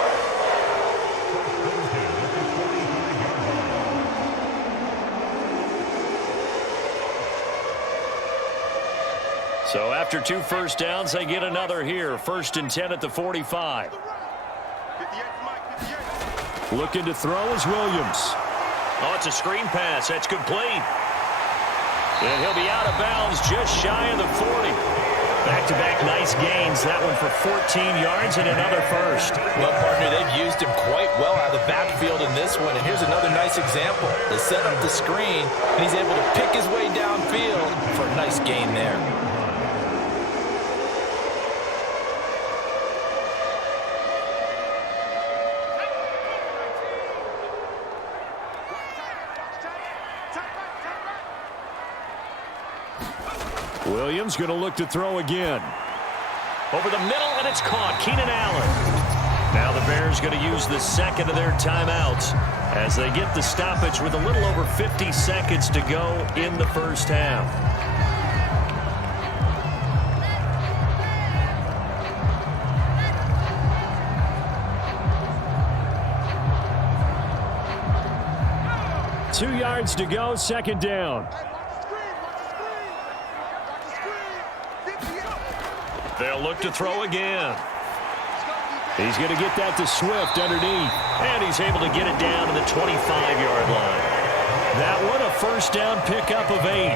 So after 2 first downs, they get another here. 1st and 10 at the 45. Looking to throw is Williams. Oh, it's a screen pass. That's complete. And he'll be out of bounds just shy of the 40. Back-to-back nice gains. That one for 14 yards and another first. Well, partner, they've used him quite well out of the backfield in this one. And here's another nice example. They set up the screen, and he's able to pick his way downfield for a nice gain there. Williams going to look to throw again. Over the middle, and it's caught. Keenan Allen. Now the Bears going to use the 2nd of their timeouts as they get the stoppage with a little over 50 seconds to go in the first half. Two yards to go, 2nd down. They'll look to throw again. He's going to get that to Swift underneath. And he's able to get it down to the 25-yard line. That one a first down pickup of 8.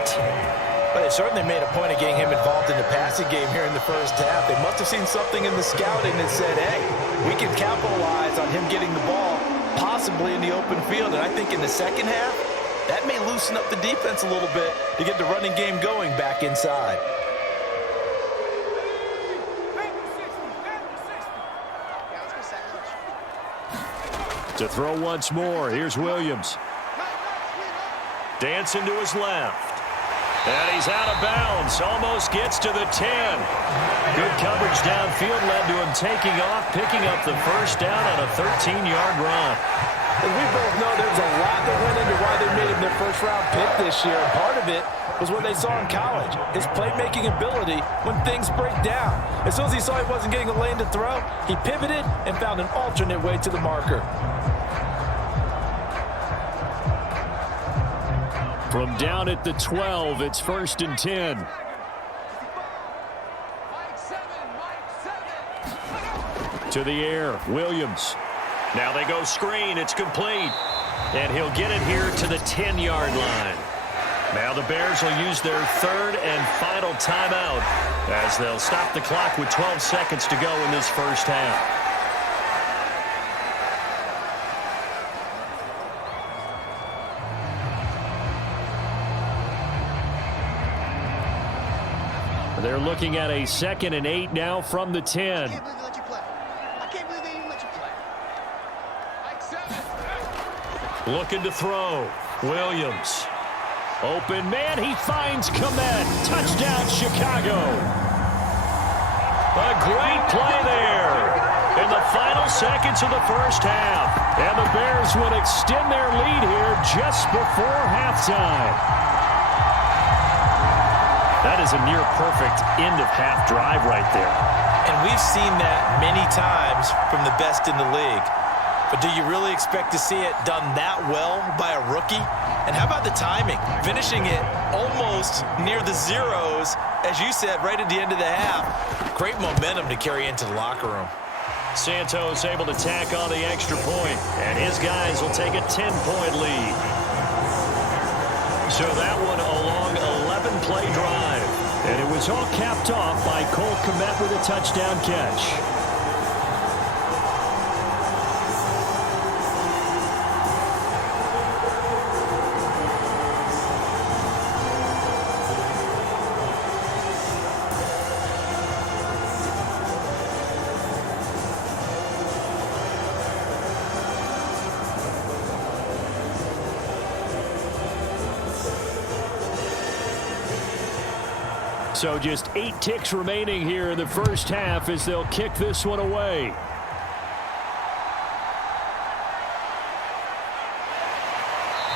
But they certainly made a point of getting him involved in the passing game here in the first half. They must have seen something in the scouting that said, hey, we can capitalize on him getting the ball, possibly in the open field. And I think in the second half, that may loosen up the defense a little bit to get the running game going back inside. To throw once more, here's Williams. Dancing to his left. And he's out of bounds. Almost gets to the 10. Good coverage downfield led to him taking off, picking up the first down on a 13-yard run. And we both know there's a lot that went into why they made him their first-round pick this year. And part of it was what they saw in college, his playmaking ability when things break down. As soon as he saw he wasn't getting a lane to throw, he pivoted and found an alternate way to the marker. From down at the 12, it's 1st and 10. To the air, Williams. Now they go screen. It's complete. And he'll get it here to the 10-yard line. Now the Bears will use their third and final timeout as they'll stop the clock with 12 seconds to go in this first half. They're looking at a 2nd and 8 now from the 10. Looking to throw. Williams. Open man. He finds Komet. Touchdown, Chicago. A great play there in the final seconds of the first half. And the Bears would extend their lead here just before halftime. That is a near-perfect end-of-half drive right there. And we've seen that many times from the best in the league. But do you really expect to see it done that well by a rookie? And how about the timing? Finishing it almost near the zeros, as you said, right at the end of the half. Great momentum to carry into the locker room. Santos able to tack on the extra point, and his guys will take a 10-point lead. So that one a long 11-play drive. And it was all capped off by Cole Komet with a touchdown catch. So just 8 ticks remaining here in the first half as they'll kick this one away.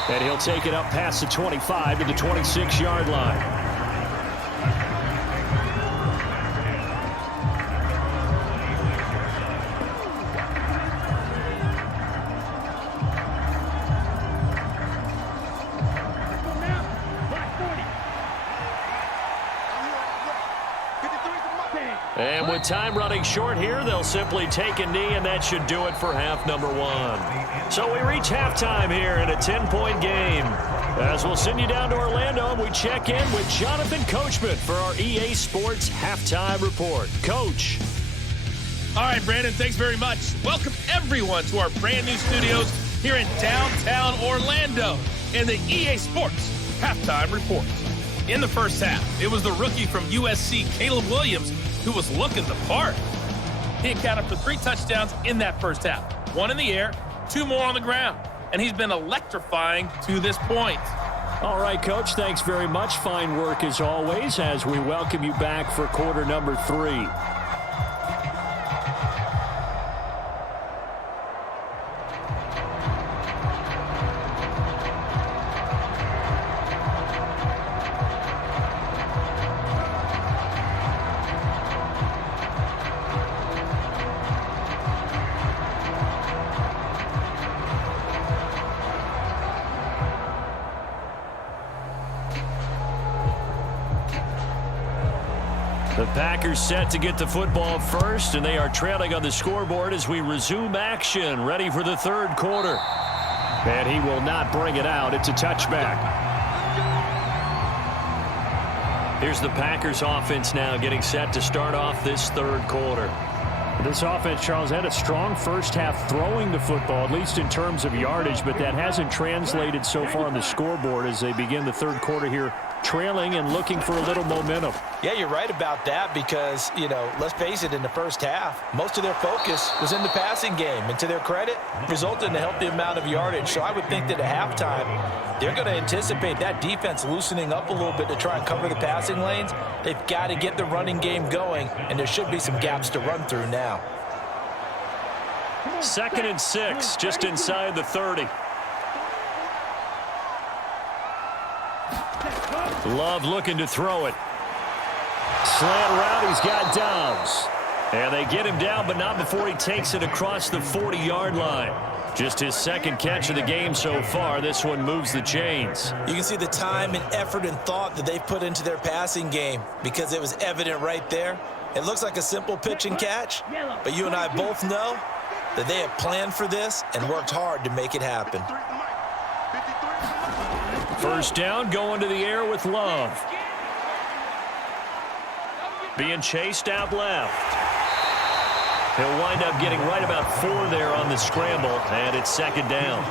And he'll take it up past the 25 to the 26-yard line. And with time running short here, they'll simply take a knee, and that should do it for half number 1. So we reach halftime here in a 10-point game. As we'll send you down to Orlando, and we check in with Jonathan Coachman for our EA Sports Halftime Report. Coach. All right, Brandon, thanks very much. Welcome, everyone, to our brand-new studios here in downtown Orlando in the EA Sports Halftime Report. In the first half, it was the rookie from USC, Caleb Williams, who was looking the part. He accounted for 3 touchdowns in that first half. 1 in the air, 2 more on the ground. And he's been electrifying to this point. All right, Coach, thanks very much. Fine work as always as we welcome you back for quarter number 3. The Packers set to get the football first, and they are trailing on the scoreboard as we resume action, ready for the third quarter. And he will not bring it out. It's a touchback. Here's the Packers offense now getting set to start off this third quarter. This offense, Charles, had a strong first half throwing the football, at least in terms of yardage, but that hasn't translated so far on the scoreboard as they begin the third quarter here trailing and looking for a little momentum. Yeah, you're right about that because, let's face it, in the first half, most of their focus was in the passing game. And to their credit, resulted in a healthy amount of yardage. So I would think that at halftime, they're going to anticipate that defense loosening up a little bit to try and cover the passing lanes. They've got to get the running game going, and there should be some gaps to run through now. 2nd and 6, just inside the 30. Love looking to throw it. Slant route, he's got Downs. And they get him down, but not before he takes it across the 40-yard line. Just his second catch of the game so far. This one moves the chains. You can see the time and effort and thought that they've put into their passing game because it was evident right there. It looks like a simple pitch and catch, but you and I both know that they have planned for this and worked hard to make it happen. First down, going to the air with Love. Being chased out left. He'll wind up getting right about 4 there on the scramble, and it's 2nd down.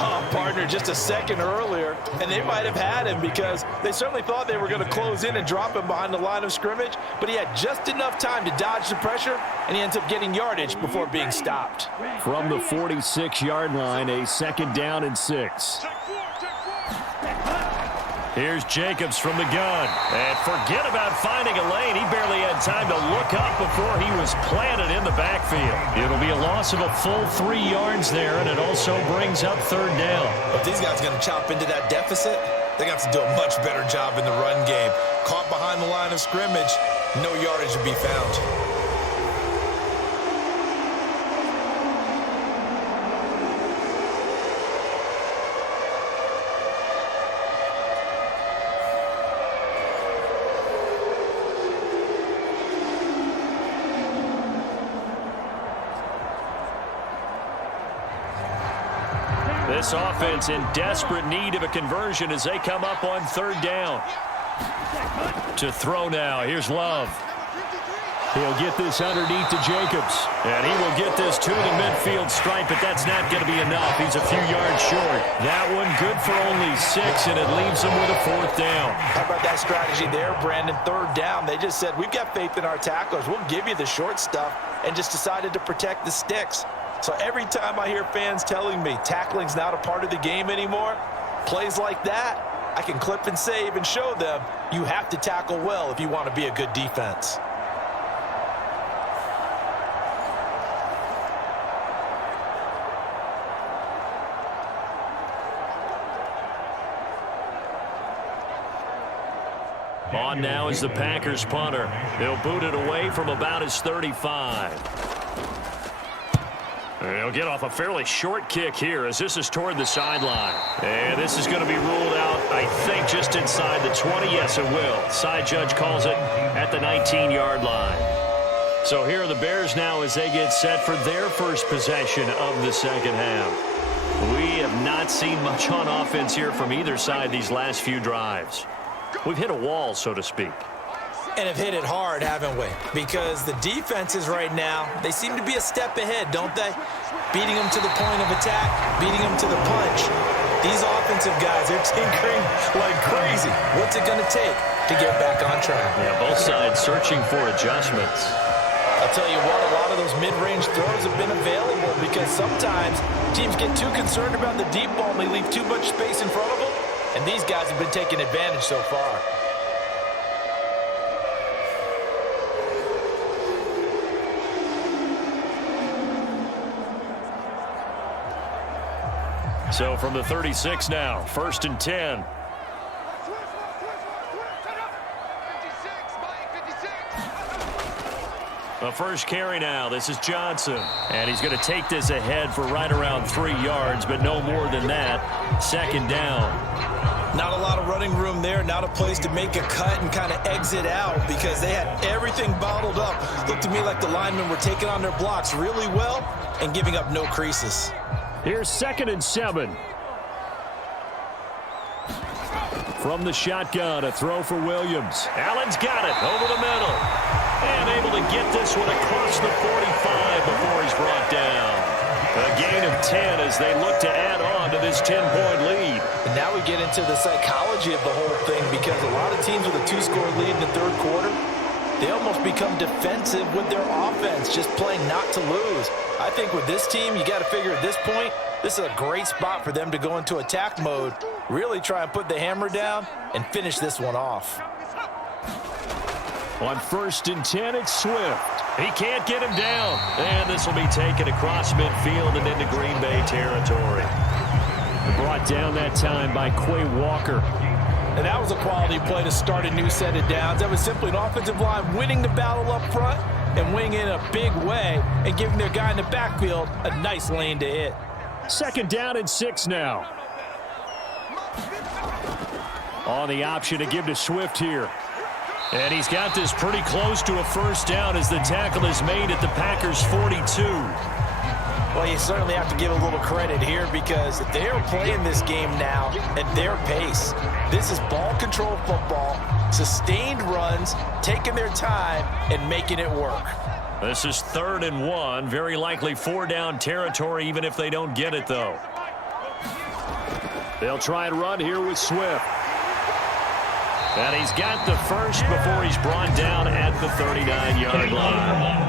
Oh, partner, just a second earlier, and they might have had him because they certainly thought they were going to close in and drop him behind the line of scrimmage, but he had just enough time to dodge the pressure, and he ends up getting yardage before being stopped. From the 46-yard line, a 2nd down and 6. Here's Jacobs from the gun. And forget about finding a lane. He barely had time to look up before he was planted in the backfield. It'll be a loss of a full 3 yards there, and it also brings up 3rd down. If these guys are going to chop into that deficit, they're going to have to do a much better job in the run game. Caught behind the line of scrimmage, no yardage to be found. This offense in desperate need of a conversion as they come up on 3rd down. To throw now. Here's Love. He'll get this underneath to Jacobs. And he will get this to the midfield stripe, but that's not going to be enough. He's a few yards short. That one good for only 6, and it leaves him with a 4th down. How about that strategy there, Brandon? 3rd down. They just said, we've got faith in our tacklers. We'll give you the short stuff, and just decided to protect the sticks. So every time I hear fans telling me tackling's not a part of the game anymore, plays like that, I can clip and save and show them you have to tackle well if you want to be a good defense. On now is the Packers punter. He'll boot it away from about his 35. He'll get off a fairly short kick here as this is toward the sideline. And this is going to be ruled out, I think, just inside the 20. Yes, it will. Side judge calls it at the 19-yard line. So here are the Bears now as they get set for their first possession of the 2nd half. We have not seen much on offense here from either side these last few drives. We've hit a wall, so to speak. And have hit it hard, haven't we? Because the defenses right now, they seem to be a step ahead, don't they? Beating them to the point of attack, beating them to the punch. These offensive guys, they're tinkering like crazy. What's it going to take to get back on track? Yeah, both sides searching for adjustments. I'll tell you what, a lot of those mid-range throws have been available because sometimes teams get too concerned about the deep ball and they leave too much space in front of them. And these guys have been taking advantage so far. So from the 36 now, 1st and 10. The first carry now. This is Johnson. And he's going to take this ahead for right around 3 yards, but no more than that. 2nd down. Not a lot of running room there. Not a place to make a cut and kind of exit out because they had everything bottled up. Looked to me like the linemen were taking on their blocks really well and giving up no creases. Here's 2nd and 7. From the shotgun, a throw for Williams. Allen's got it over the middle. And able to get this one across the 45 before he's brought down. A gain of 10 as they look to add on to this 10-point lead. And now we get into the psychology of the whole thing, because a lot of teams with a 2-score lead in the third quarter, they almost become defensive with their offense, just playing not to lose. I think with this team, you got to figure at this point, this is a great spot for them to go into attack mode, really try and put the hammer down and finish this one off. On 1st and 10, it's Swift. He can't get him down. And this will be taken across midfield and into Green Bay territory. Brought down that time by Quay Walker. And that was a quality play to start a new set of downs. That was simply an offensive line winning the battle up front and winning in a big way and giving their guy in the backfield a nice lane to hit. 2nd down and 6 now. On the option to give to Swift here. And he's got this pretty close to a 1st down as the tackle is made at the Packers' 42. Well, you certainly have to give a little credit here, because they're playing this game now at their pace. This is ball control football, sustained runs, taking their time, and making it work. This is 3rd and 1. Very likely 4-down territory, even if they don't get it, though. They'll try and run here with Swift. And he's got the first before he's brought down at the 39-yard line.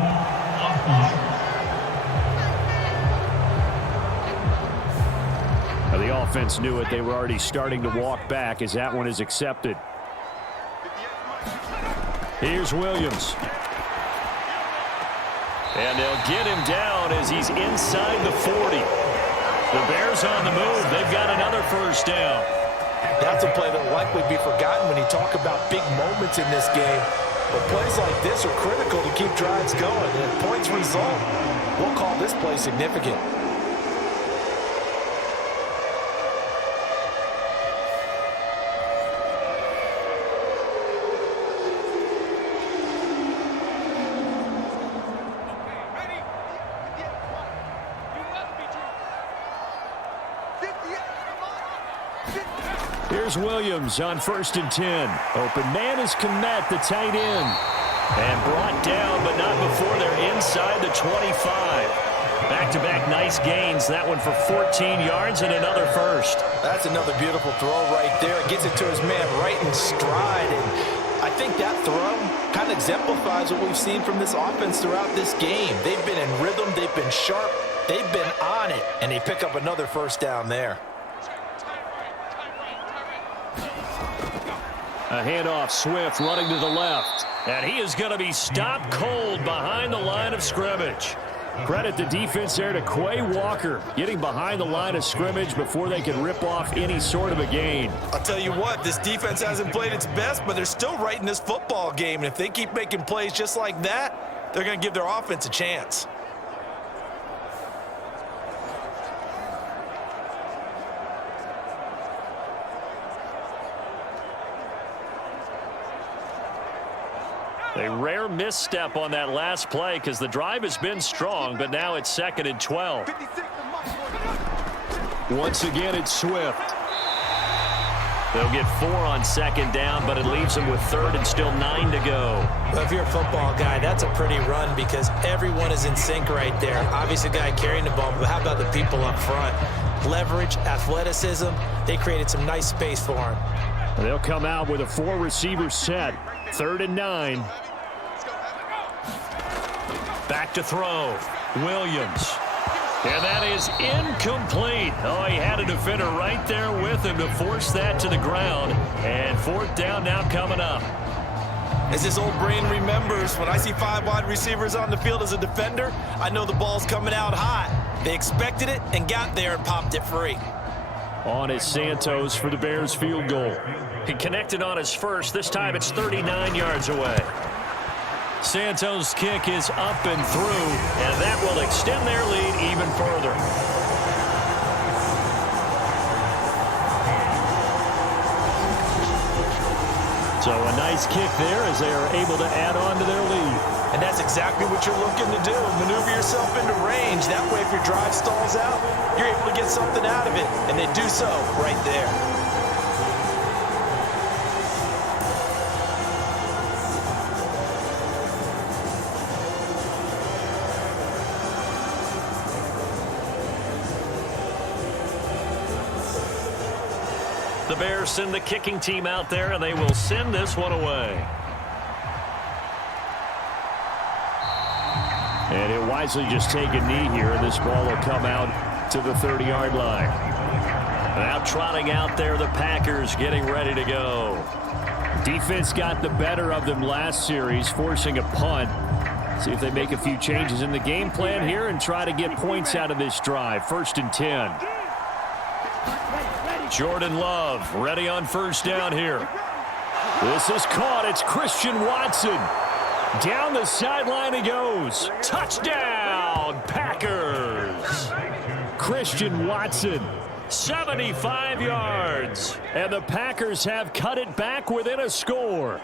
The offense knew it. They were already starting to walk back as that one is accepted. Here's Williams. And they'll get him down as he's inside the 40. The Bears on the move. They've got another 1st down. That's a play that will likely be forgotten when you talk about big moments in this game. But plays like this are critical to keep drives going. And if points result, we'll call this play significant. Here's Williams on 1st and 10. Open man is Kmet, the tight end. And brought down, but not before they're inside the 25. Back-to-back nice gains. That one for 14 yards and another 1st. That's another beautiful throw right there. Gets it to his man right in stride. And I think that throw kind of exemplifies what we've seen from this offense throughout this game. They've been in rhythm. They've been sharp. They've been on it. And they pick up another 1st down there. A handoff, Swift running to the left. And he is going to be stopped cold behind the line of scrimmage. Credit the defense there to Quay Walker, getting behind the line of scrimmage before they can rip off any sort of a gain. I'll tell you what, this defense hasn't played its best, but they're still right in this football game. And if they keep making plays just like that, they're going to give their offense a chance. A rare misstep on that last play because the drive has been strong, but now it's 2nd and 12. Once again, it's Swift. They'll get 4 on 2nd down, but it leaves them with 3rd and still 9 to go. Well, if you're a football guy, that's a pretty run because everyone is in sync right there. Obviously, the guy carrying the ball, but how about the people up front? Leverage, athleticism, they created some nice space for him. They'll come out with a 4-receiver set. 3rd and 9. Back to throw. Williams. And that is incomplete. Oh, he had a defender right there with him to force that to the ground. And 4th down now coming up. As this old brain remembers, when I see 5 wide receivers on the field as a defender, I know the ball's coming out hot. They expected it and got there and popped it free. On is Santos for the Bears field goal. He connected on his first. This time it's 39 yards away. Santos' kick is up and through, and that will extend their lead even further. So a nice kick there as they are able to add on to their lead. And that's exactly what you're looking to do. Maneuver yourself into range. That way, if your drive stalls out, you're able to get something out of it. And they do so right there. The Bears send the kicking team out there, and they will send this one away. And he'll wisely just take a knee here, and this ball will come out to the 30-yard line. Now trotting out there, the Packers getting ready to go. Defense got the better of them last series, forcing a punt. See if they make a few changes in the game plan here and try to get points out of this drive. 1st and 10. Jordan Love ready on 1st down here. This is caught. It's Christian Watson. Down the sideline he goes. Touchdown, Packers. Christian Watson, 75 yards. And the Packers have cut it back within a score.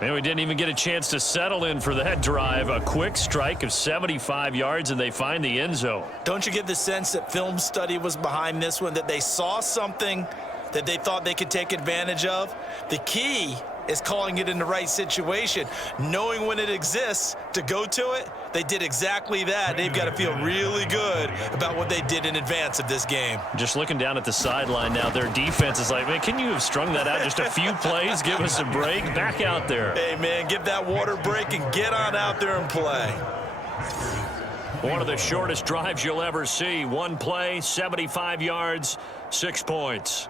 Man, we didn't even get a chance to settle in for that drive. A quick strike of 75 yards, and they find the end zone. Don't you get the sense that film study was behind this one, that they saw something that they thought they could take advantage of? The key is calling it in the right situation, knowing when it exists to go to it. They did exactly that. They've got to feel really good about what they did in advance of this game. Just looking down at the sideline now, their defense is like, man, can you have strung that out just a few plays? Give us a break. Back out there. Hey, man, give that water break and get on out there and play. One of the shortest drives you'll ever see. One play, 75 yards, 6 points.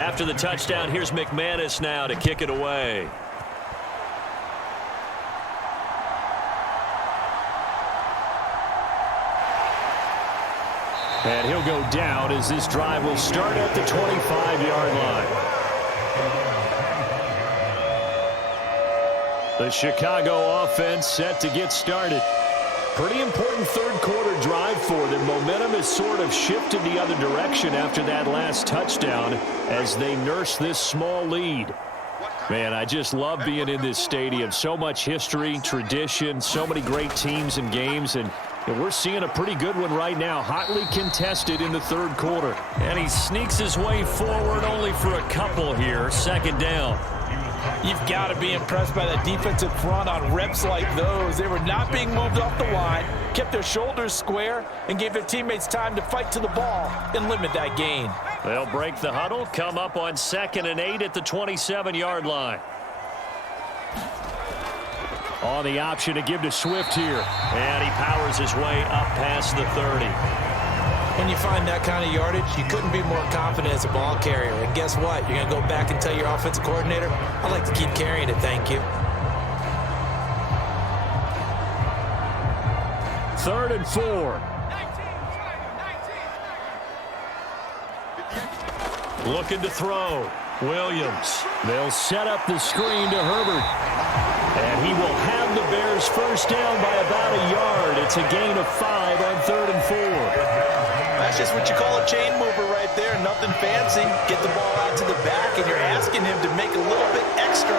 After the touchdown, here's McManus now to kick it away. And he'll go down as this drive will start at the 25-yard line. The Chicago offense set to get started. Pretty important third-quarter drive for them. Momentum has sort of shifted the other direction after that last touchdown as they nurse this small lead. Man, I just love being in this stadium. So much history, tradition, so many great teams and games, and we're seeing a pretty good one right now, hotly contested in the third quarter. And he sneaks his way forward only for a couple here. 2nd down. You've got to be impressed by that defensive front on reps like those. They were not being moved off the line, kept their shoulders square, and gave their teammates time to fight to the ball and limit that gain. They'll break the huddle, come up on 2nd and 8 at the 27-yard line. On the option to give to Swift here. And he powers his way up past the 30. When you find that kind of yardage, you couldn't be more confident as a ball carrier. And guess what? You're going to go back and tell your offensive coordinator, I'd like to keep carrying it, thank you. 3rd and 4. Looking to throw. Williams. They'll set up the screen to Herbert. And he will have the Bears first down by about a yard. It's a gain of 5 on 3rd and 4. That's just what you call a chain mover right there. Nothing fancy. Get the ball out to the back, and you're asking him to make a little bit extra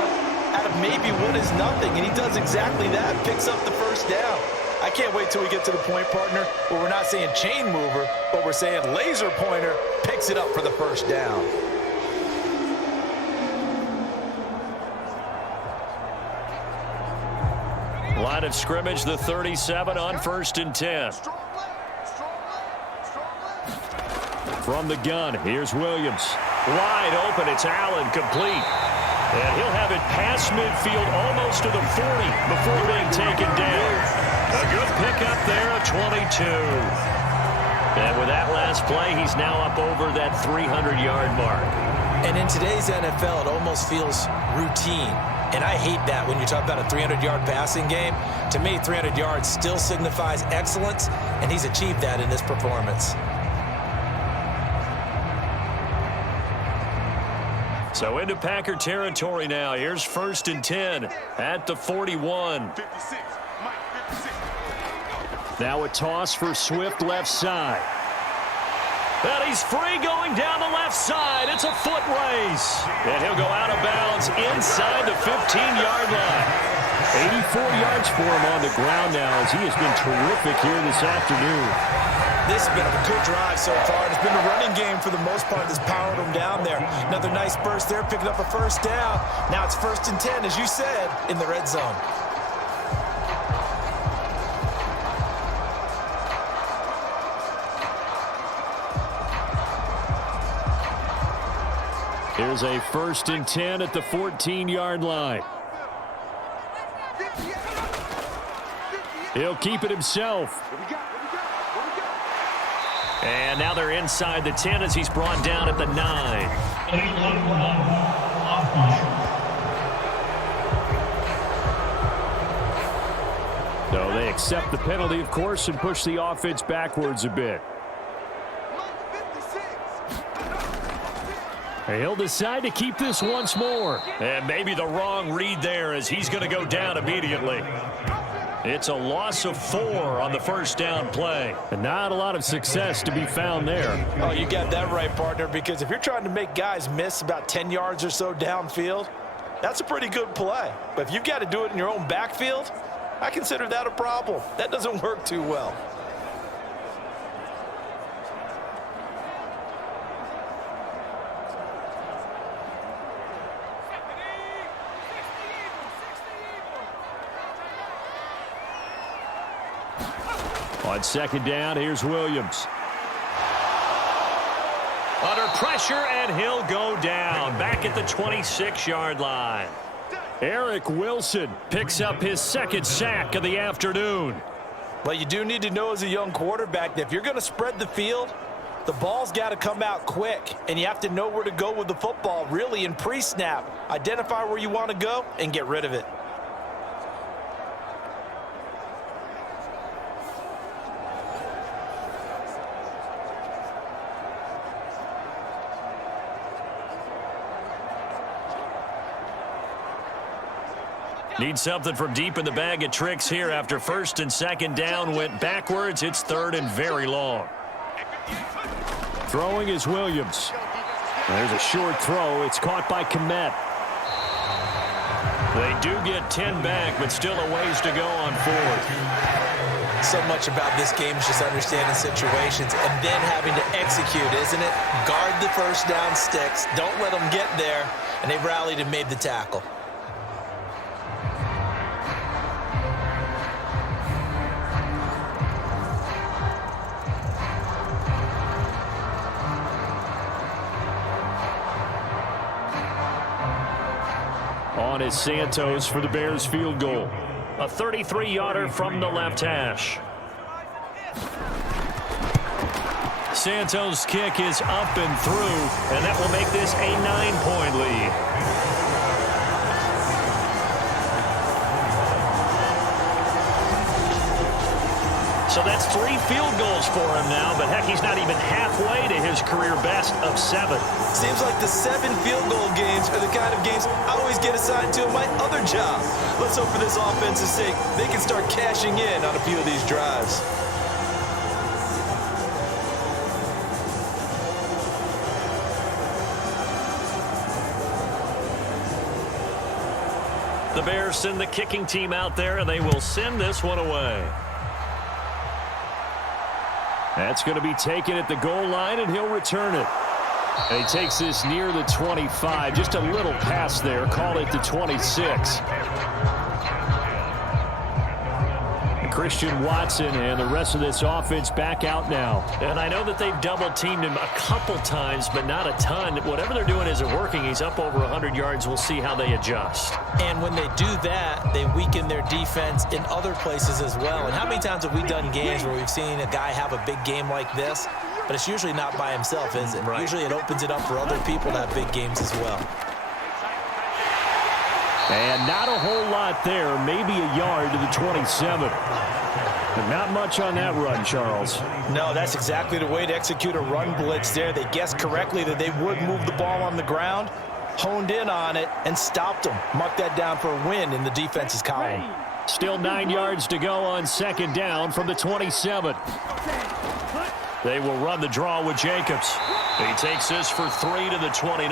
out of maybe what is nothing. And he does exactly that. Picks up the first down. I can't wait till we get to the point, partner, where we're not saying chain mover, but we're saying laser pointer picks it up for the first down. Line of scrimmage, the 37 on 1st and 10. From the gun, here's Williams. Wide open, it's Allen, complete. And he'll have it past midfield almost to the 40 before being taken down. A good pickup there, a 22. And with that last play, he's now up over that 300-yard mark. And in today's NFL, it almost feels routine. And I hate that when you talk about a 300-yard passing game. To me, 300 yards still signifies excellence, and he's achieved that in this performance. So into Packer territory now. Here's 1st and 10 at the 41. Now a toss for Swift left side. And he's free going down the left side. It's a foot race. And he'll go out of bounds inside the 15-yard line. 84 yards for him on the ground now as he has been terrific here this afternoon. This has been a good drive so far. It's been a running game for the most part that's powered them down there. Another nice burst there, picking up a first down. Now it's 1st and 10, as you said, in the red zone. Here's a 1st and 10 at the 14-yard line. He'll keep it himself. And now they're inside the 10 as he's brought down at the 9. So they accept the penalty, of course, and push the offense backwards a bit. He'll decide to keep this once more. And maybe the wrong read there as he's going to go down immediately. It's a loss of 4 on the first down play. And not a lot of success to be found there. Oh, you got that right, partner, because if you're trying to make guys miss about 10 yards or so downfield, that's a pretty good play. But if you've got to do it in your own backfield, I consider that a problem. That doesn't work too well. On 2nd down, here's Williams. Under pressure, and he'll go down. Back at the 26-yard line. Eric Wilson picks up his 2nd sack of the afternoon. Well, you do need to know as a young quarterback that if you're going to spread the field, the ball's got to come out quick, and you have to know where to go with the football, really, in pre-snap. Identify where you want to go and get rid of it. Need something from deep in the bag of tricks here after 1st and 2nd down went backwards. It's 3rd and very long. Throwing is Williams. There's a short throw. It's caught by Kmet. They do get 10 back, but still a ways to go on 4th. So much about this game is just understanding situations and then having to execute, isn't it? Guard the first down sticks. Don't let them get there. And they rallied and made the tackle. On is Santos for the Bears field goal. A 33-yarder from the left hash. Santos' kick is up and through, and that will make this a 9-point lead. So that's 3 field goals for him now, but heck, he's not even halfway to his career best of 7. Seems like the 7 field goal games are the kind of games I always get assigned to in my other job. Let's hope for this offense's sake they can start cashing in on a few of these drives. The Bears send the kicking team out there, and they will send this one away. That's going to be taken at the goal line, and he'll return it. And he takes this near the 25. Just a little pass there. Call it the 26. Christian Watson and the rest of this offense back out now. And I know that they've double-teamed him a couple times, but not a ton. Whatever they're doing isn't working. He's up over 100 yards. We'll see how they adjust. And when they do that, they weaken their defense in other places as well. And how many times have we done games where we've seen a guy have a big game like this? But it's usually not by himself, is it? Right. Usually it opens it up for other people to have big games as well. And not a whole lot there. Maybe a yard to the 27. But not much on that run, Charles. No, that's exactly the way to execute a run blitz there. They guessed correctly that they would move the ball on the ground, honed in on it, and stopped them. Mark that down for a win in the defense's column. Still 9 yards to go on 2nd down from the 27. They will run the draw with Jacobs. He takes this for 3 to the 29.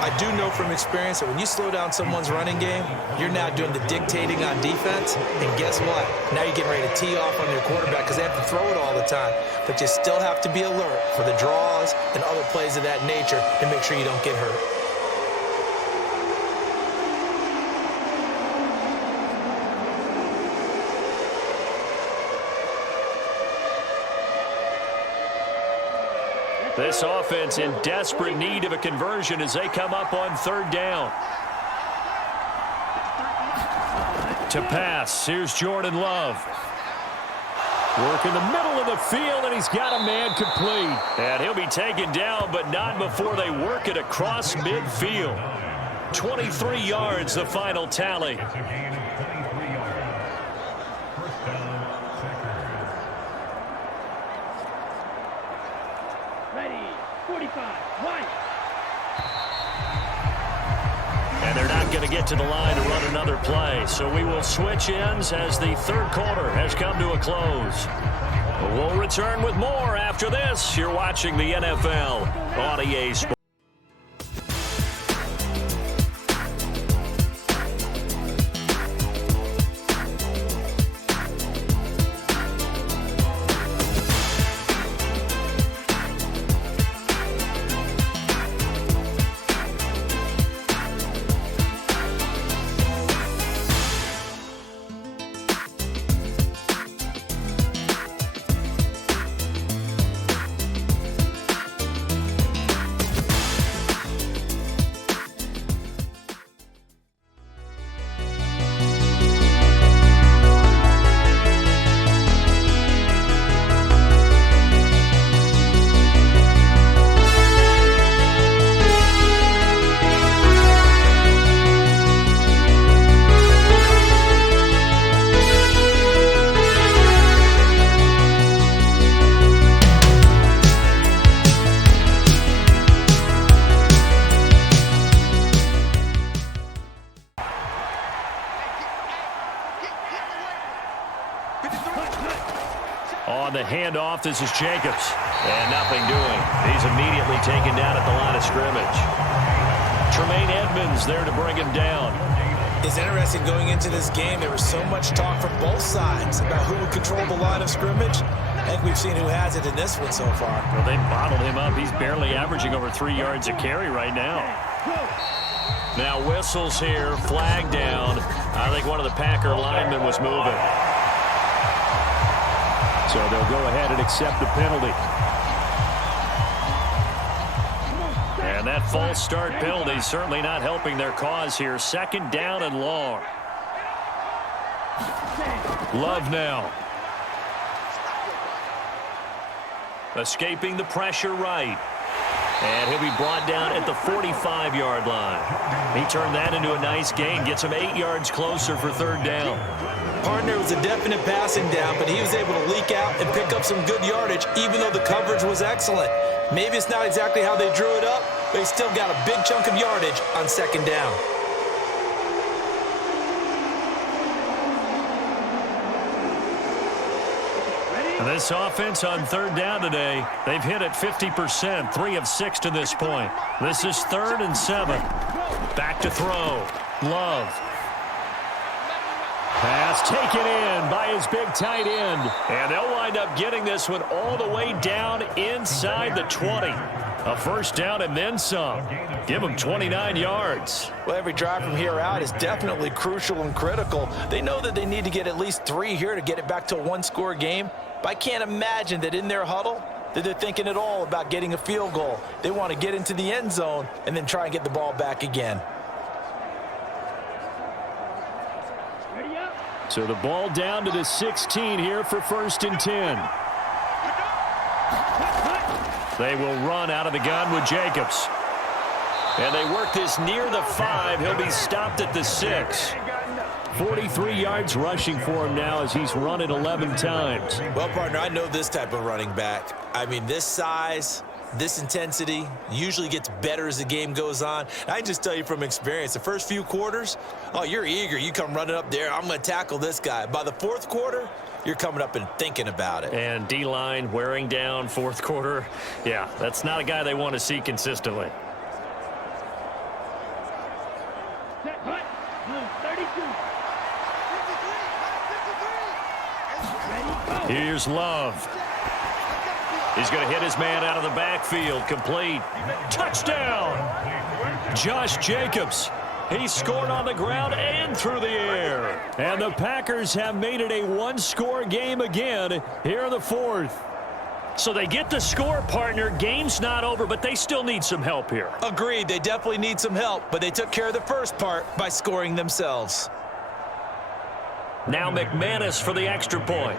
I do know from experience that when you slow down someone's running game, you're now doing the dictating on defense. And guess what? Now you're getting ready to tee off on your quarterback because they have to throw it all the time. But you still have to be alert for the draws and other plays of that nature to make sure you don't get hurt. This offense in desperate need of a conversion as they come up on third down. To pass, here's Jordan Love. Work in the middle of the field, and he's got a man complete. And he'll be taken down, but not before they work it across midfield. 23 yards, the final tally. Ready, 45, right. And they're not going to get to the line to run another play. So we will switch ends as the third quarter has come to a close. We'll return with more after this. You're watching the NFL on EA Sports. On the handoff, this is Jacobs. And nothing doing. He's immediately taken down at the line of scrimmage. Tremaine Edmonds there to bring him down. It's interesting going into this game. There was so much talk from both sides about who would control the line of scrimmage. I think we've seen who has it in this one so far. Well, they bottled him up. He's barely averaging over 3 yards a carry right now. Now whistles here, flag down. I think one of the Packer linemen was moving. So they'll go ahead and accept the penalty. And that false start penalty certainly not helping their cause here. Second down and long. Love now. Escaping the pressure right. And he'll be brought down at the 45-yard line. He turned that into a nice gain. Gets him 8 yards closer for third down. Partner was a definite passing down, but he was able to leak out and pick up some good yardage, even though the coverage was excellent. Maybe it's not exactly how they drew it up, but he still got a big chunk of yardage on second down. This offense on third down today, they've hit it 50%, 3 of 6 to this point. This is 3rd and 7. Back to throw. Love. Pass taken in by his big tight end. And they'll wind up getting this one all the way down inside the 20. A first down and then some. Give them 29 yards. Well, every drive from here out is definitely crucial and critical. They know that they need to get at least 3 here to get it back to a one-score game. But I can't imagine that in their huddle that they're thinking at all about getting a field goal. They want to get into the end zone and then try and get the ball back again. So the ball down to the 16 here for 1st and 10. They will run out of the gun with Jacobs. And they work this near the 5. He'll be stopped at the 6. 43 yards rushing for him now as he's run it 11 times. Well, partner, I know this type of running back. I mean, this size, this intensity usually gets better as the game goes on. I can just tell you from experience, the first few quarters, oh, you're eager. You come running up there, I'm going to tackle this guy. By the 4th quarter, you're coming up and thinking about it. And D-line wearing down 4th quarter. Yeah, that's not a guy they want to see consistently. Here's Love. He's going to hit his man out of the backfield. Complete. Touchdown! Josh Jacobs. He scored on the ground and through the air. And the Packers have made it a one-score game again here in the fourth. So they get the score, partner. Game's not over, but they still need some help here. Agreed. They definitely need some help, but they took care of the first part by scoring themselves. Now McManus for the extra point.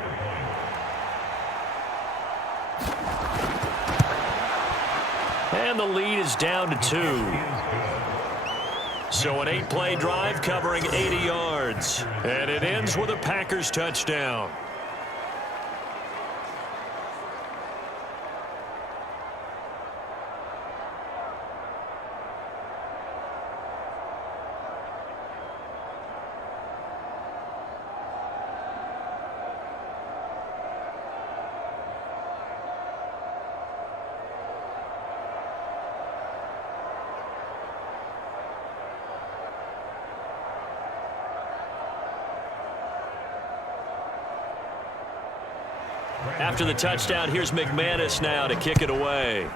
And the lead is down to 2. So an 8-play drive covering 80 yards. And it ends with a Packers touchdown. After the touchdown, here's McManus now to kick it away.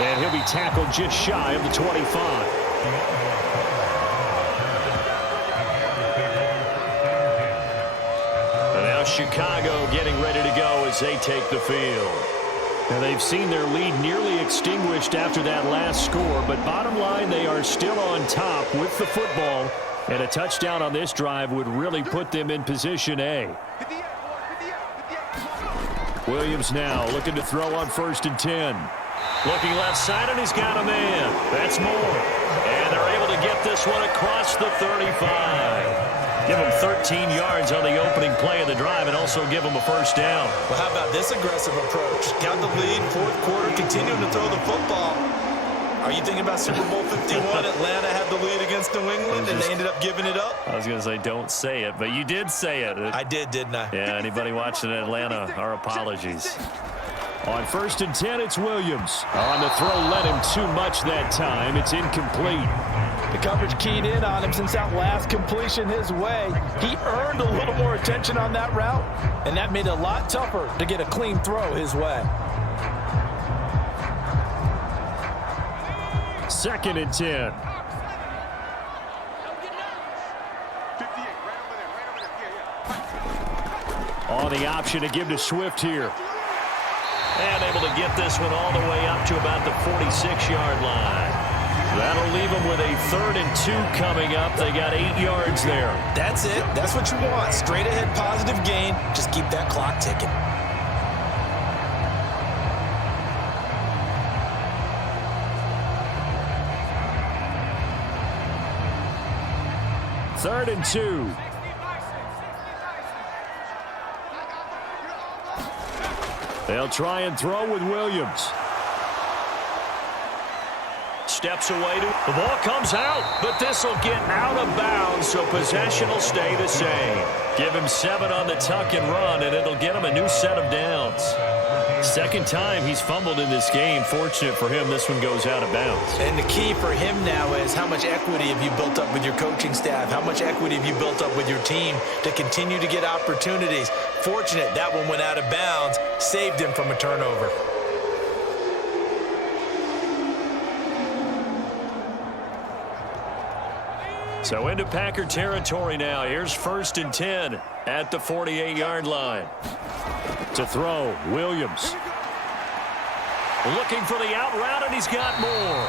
And he'll be tackled just shy of the 25. And now Chicago getting ready to go as they take the field. Now they've seen their lead nearly extinguished after that last score, but bottom line, they are still on top with the football, and a touchdown on this drive would really put them in position A. Williams now looking to throw on 1st and 10. Looking left side, and he's got a man. That's more. And they're able to get this one across the 35. Give him 13 yards on the opening play of the drive and also give him a first down. Well, how about this aggressive approach? Got the lead, 4th quarter, continuing to throw the football. Are you thinking about Super Bowl 51? Atlanta had the lead against New England, and they ended up giving it up? I was going to say don't say it, but you did say it. I did, didn't I? Yeah, anybody watching Atlanta, our apologies. On 1st and 10, it's Williams. On the throw, led him too much that time. It's incomplete. The coverage keyed in on him since that last completion his way. He earned a little more attention on that route, and that made it a lot tougher to get a clean throw his way. 2nd and 10. On the option to give to Swift here. And able to get this one all the way up to about the 46-yard line. That'll leave them with a 3rd and 2 coming up. They got 8 yards there. That's it. That's what you want. Straight ahead positive gain. Just keep that clock ticking. Third and 2. They'll try and throw with Williams. Steps away. The ball comes out, but this will get out of bounds, so possession will stay the same. Give him 7 on the tuck and run, and it'll get him a new set of downs. 2nd time he's fumbled in this game. Fortunate for him, this one goes out of bounds. And the key for him now is how much equity have you built up with your coaching staff? How much equity have you built up with your team to continue to get opportunities? Fortunate that one went out of bounds, saved him from a turnover. So into Packer territory now. Here's 1st and 10 at the 48-yard line. To throw, Williams. Looking for the out route, and he's got more.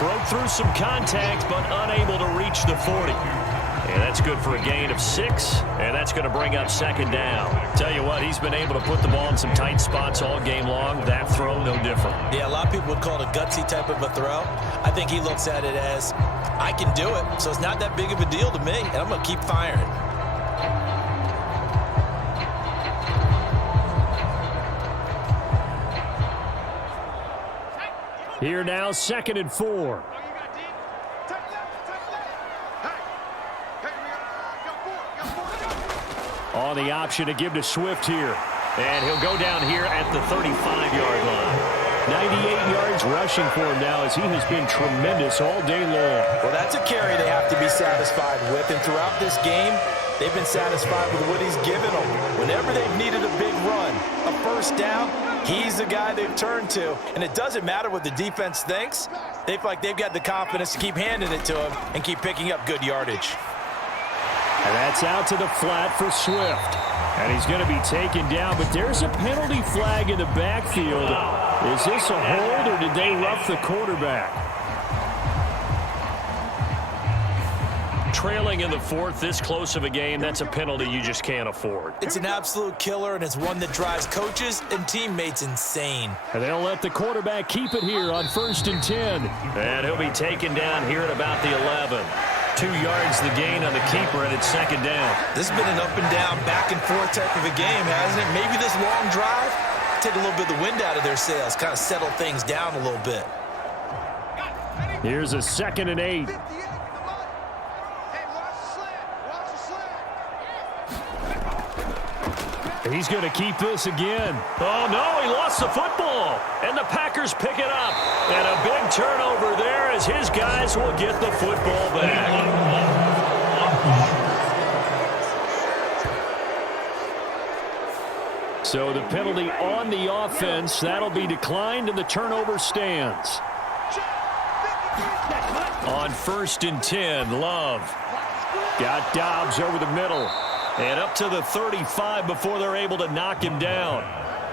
Broke through some contact, but unable to reach the 40. And that's good for a gain of 6, and that's going to bring up 2nd down. Tell you what, he's been able to put the ball in some tight spots all game long. That throw, no different. Yeah, a lot of people would call it a gutsy type of a throw. I think he looks at it as, I can do it, so it's not that big of a deal to me, and I'm going to keep firing. Here now, 2nd and 4. On the option to give to Swift here. And he'll go down here at the 35-yard line. 98 yards rushing for him now as he has been tremendous all day long. Well, that's a carry they have to be satisfied with. And throughout this game, they've been satisfied with what he's given them. Whenever they've needed a big run, a first down, he's the guy they've turned to. And it doesn't matter what the defense thinks. They feel like they've got the confidence to keep handing it to him and keep picking up good yardage. And that's out to the flat for Swift. And he's going to be taken down, but there's a penalty flag in the backfield. Is this a hold, or did they rough the quarterback? Trailing in the fourth, this close of a game, that's a penalty you just can't afford. It's an absolute killer, and it's one that drives coaches and teammates insane. And they'll let the quarterback keep it here on 1st and 10. And he'll be taken down here at about the 11. 2 yards the gain on the keeper, and it's 2nd down. This has been an up and down, back and forth type of a game, hasn't it? Maybe this long drive, take a little bit of the wind out of their sails, kind of settle things down a little bit. Here's a 2nd and 8. He's going to keep this again. Oh, no, he lost the football. And the Packers pick it up. And a big turnover there as his guys will get the football back. So the penalty on the offense, that'll be declined, and the turnover stands. On 1st and 10, Love got Dobbs over the middle. And up to the 35 before they're able to knock him down.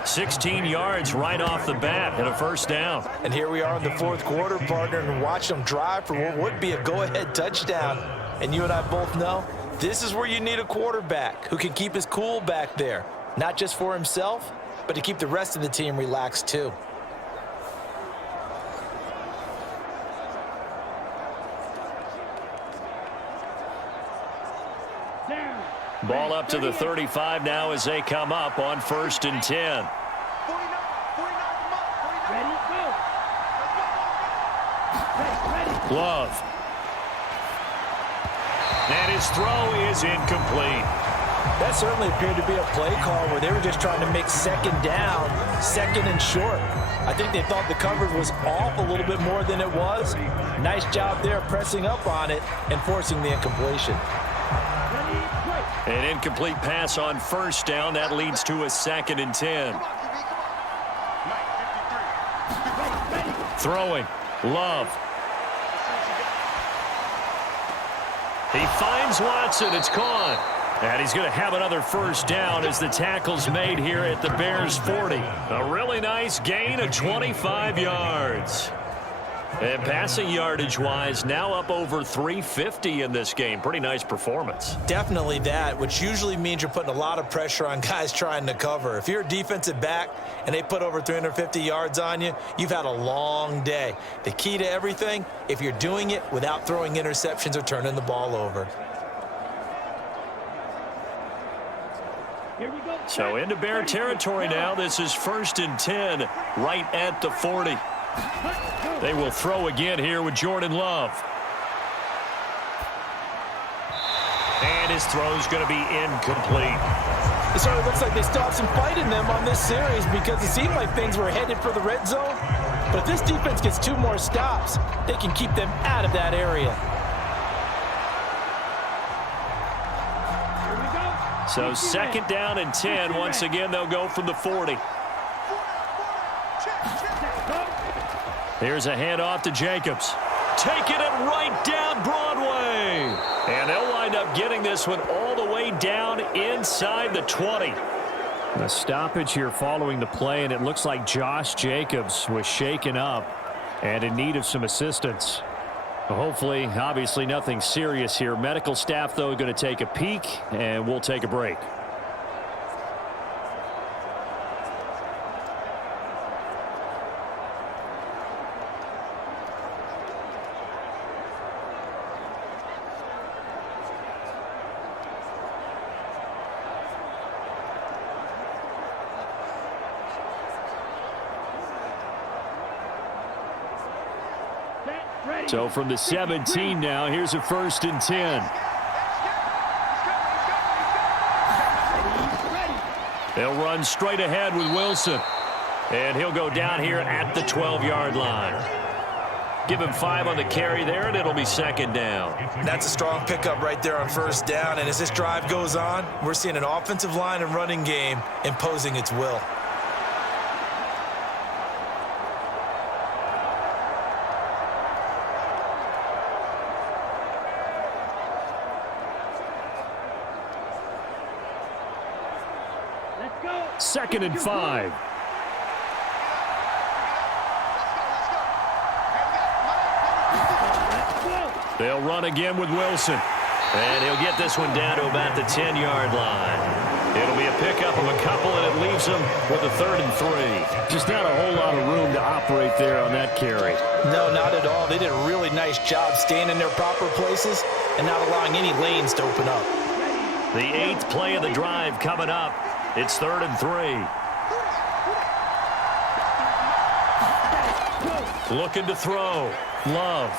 16 yards right off the bat and a 1st down. And here we are in the 4th quarter, partner, and watch them drive for what would be a go-ahead touchdown. And you and I both know this is where you need a quarterback who can keep his cool back there. Not just for himself, but to keep the rest of the team relaxed too. Ball up to the 35 now as they come up on 1st and 10. Love. And his throw is incomplete. That certainly appeared to be a play call where they were just trying to make 2nd down, 2nd and short. I think they thought the coverage was off a little bit more than it was. Nice job there pressing up on it and forcing the incompletion. An incomplete pass on 1st down. That leads to a 2nd and 10. Throwing. Love. He finds Watson. It's gone. And he's going to have another 1st down as the tackle's made here at the Bears 40. A really nice gain of 25 yards. And passing yardage-wise, now up over 350 in this game. Pretty nice performance. Definitely that, which usually means you're putting a lot of pressure on guys trying to cover. If you're a defensive back and they put over 350 yards on you, you've had a long day. The key to everything, if you're doing it without throwing interceptions or turning the ball over. So into Bear territory now. This is 1st and 10 right at the 40. They will throw again here with Jordan Love. And his throw is going to be incomplete. It sort of looks like they still have some fight in them on this series because it seemed like things were headed for the red zone. But if this defense gets 2 more stops, they can keep them out of that area. So 2nd down and 10. Once again, they'll go from the 40. Here's a handoff to Jacobs. Taking it right down Broadway. And they'll wind up getting this one all the way down inside the 20. A stoppage here following the play, and it looks like Josh Jacobs was shaken up and in need of some assistance. Hopefully, obviously nothing serious here. Medical staff, though, going to take a peek, and we'll take a break. So from the 17 now, here's a 1st and 10. They'll run straight ahead with Wilson. And he'll go down here at the 12-yard line. Give him 5 on the carry there, and it'll be second down. That's a strong pickup right there on first down. And as this drive goes on, we're seeing an offensive line and running game imposing its will. Let's go. 2nd and 5. They'll run again with Wilson. And he'll get this one down to about the 10-yard line. It'll be a pickup of a couple, and it leaves them with a 3rd and 3. Just not a whole lot of room to operate there on that carry. No, not at all. They did a really nice job staying in their proper places and not allowing any lanes to open up. The 8th play of the drive coming up. It's 3rd and 3. Looking to throw. Love.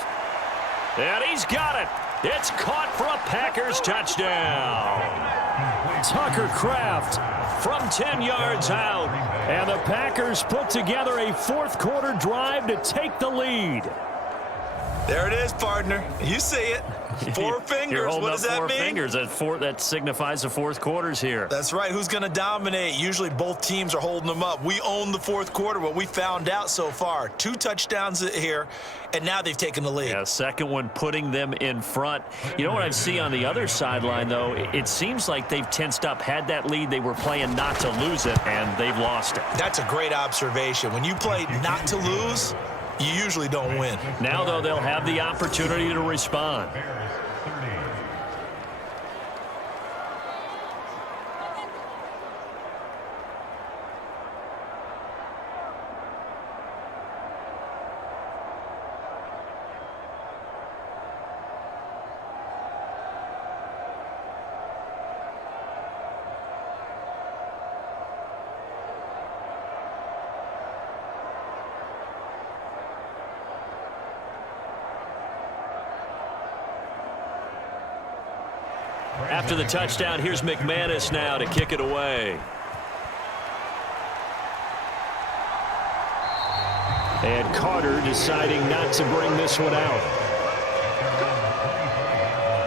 And he's got it. It's caught for a Packers touchdown. Tucker Kraft from 10 yards out. And the Packers put together a fourth-quarter drive to take the lead. There it is, partner. You see it. 4 fingers. What does that mean? 4 fingers. That signifies the fourth quarter's here. That's right. Who's going to dominate? Usually both teams are holding them up. We own the fourth quarter, what we found out so far. 2 touchdowns here, and now they've taken the lead. Yeah, second one putting them in front. You know what I see on the other sideline, though? It seems like they've tensed up. Had that lead, they were playing not to lose it, and they've lost it. That's a great observation. When you play not to lose, you usually don't win. Now, though, they'll have the opportunity to respond. After the touchdown, here's McManus now to kick it away. And Carter deciding not to bring this one out.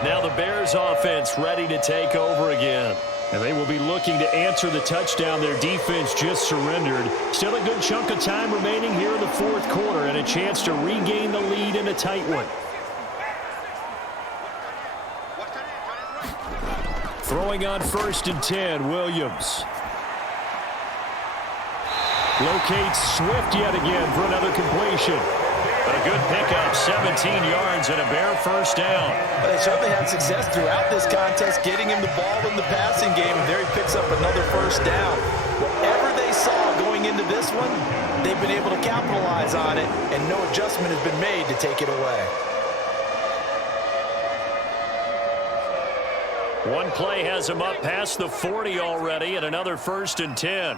Now the Bears offense ready to take over again. And they will be looking to answer the touchdown their defense just surrendered. Still a good chunk of time remaining here in the fourth quarter and a chance to regain the lead in a tight one. Throwing on 1st and 10, Williams. Locates Swift yet again for another completion. But a good pickup, 17 yards and a Bear first down. But they certainly had success throughout this contest, getting him the ball in the passing game, and there he picks up another first down. Whatever they saw going into this one, they've been able to capitalize on it, and no adjustment has been made to take it away. One play has him up past the 40 already, and another 1st and 10.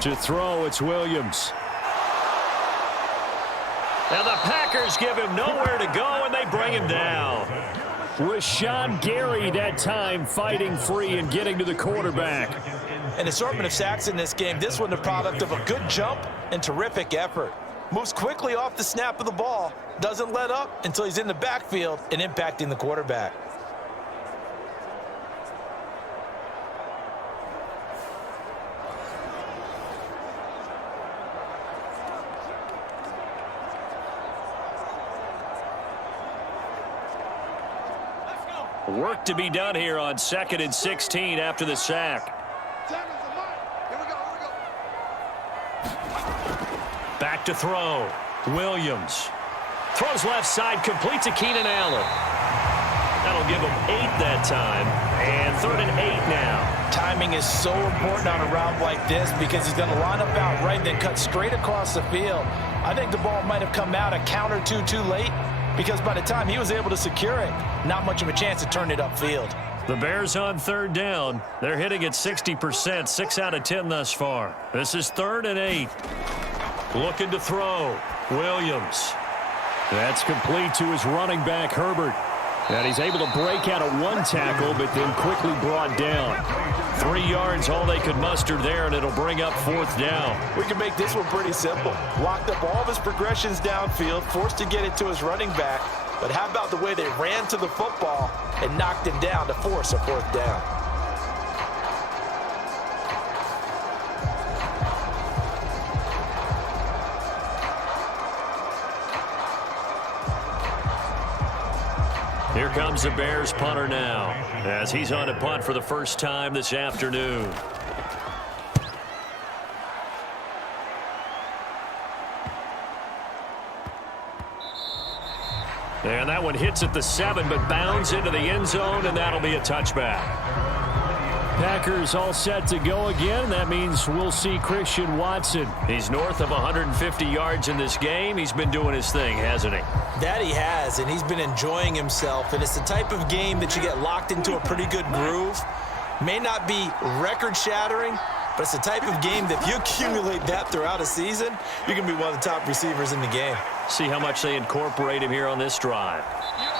To throw, it's Williams. And the Packers give him nowhere to go, and they bring him down. Rashawn Gary that time fighting free and getting to the quarterback. An assortment of sacks in this game. This one the product of a good jump and terrific effort. Moves quickly off the snap of the ball. Doesn't let up until he's in the backfield and impacting the quarterback. Work to be done here on 2nd and 16 after the sack. Back to throw. Williams. Throws left side, complete to Keenan Allen. That'll give him 8 that time. And 3rd and 8 now. Timing is so important on a route like this because he's going to line up out right, then cut straight across the field. I think the ball might have come out a count or two too late, because by the time he was able to secure it, not much of a chance to turn it upfield. The Bears on 3rd down. They're hitting at 60%, 6 out of 10 thus far. This is 3rd and 8. Looking to throw. Williams. That's complete to his running back, Herbert. And he's able to break out of one tackle, but then quickly brought down. 3 yards, all they could muster there, and it'll bring up 4th down. We can make this one pretty simple. Locked up all of his progressions downfield, forced to get it to his running back. But how about the way they ran to the football and knocked him down to force a 4th down? Here comes the Bears punter now, as he's on a punt for the first time this afternoon. And that one hits at the 7, but bounds into the end zone, and that'll be a touchback. Packers all set to go again. That means we'll see Christian Watson. He's north of 150 yards in this game. He's been doing his thing, hasn't he? That he has, and he's been enjoying himself. And it's the type of game that you get locked into a pretty good groove. May not be record-shattering, but it's the type of game that if you accumulate that throughout a season, you can be one of the top receivers in the game. See how much they incorporate him here on this drive.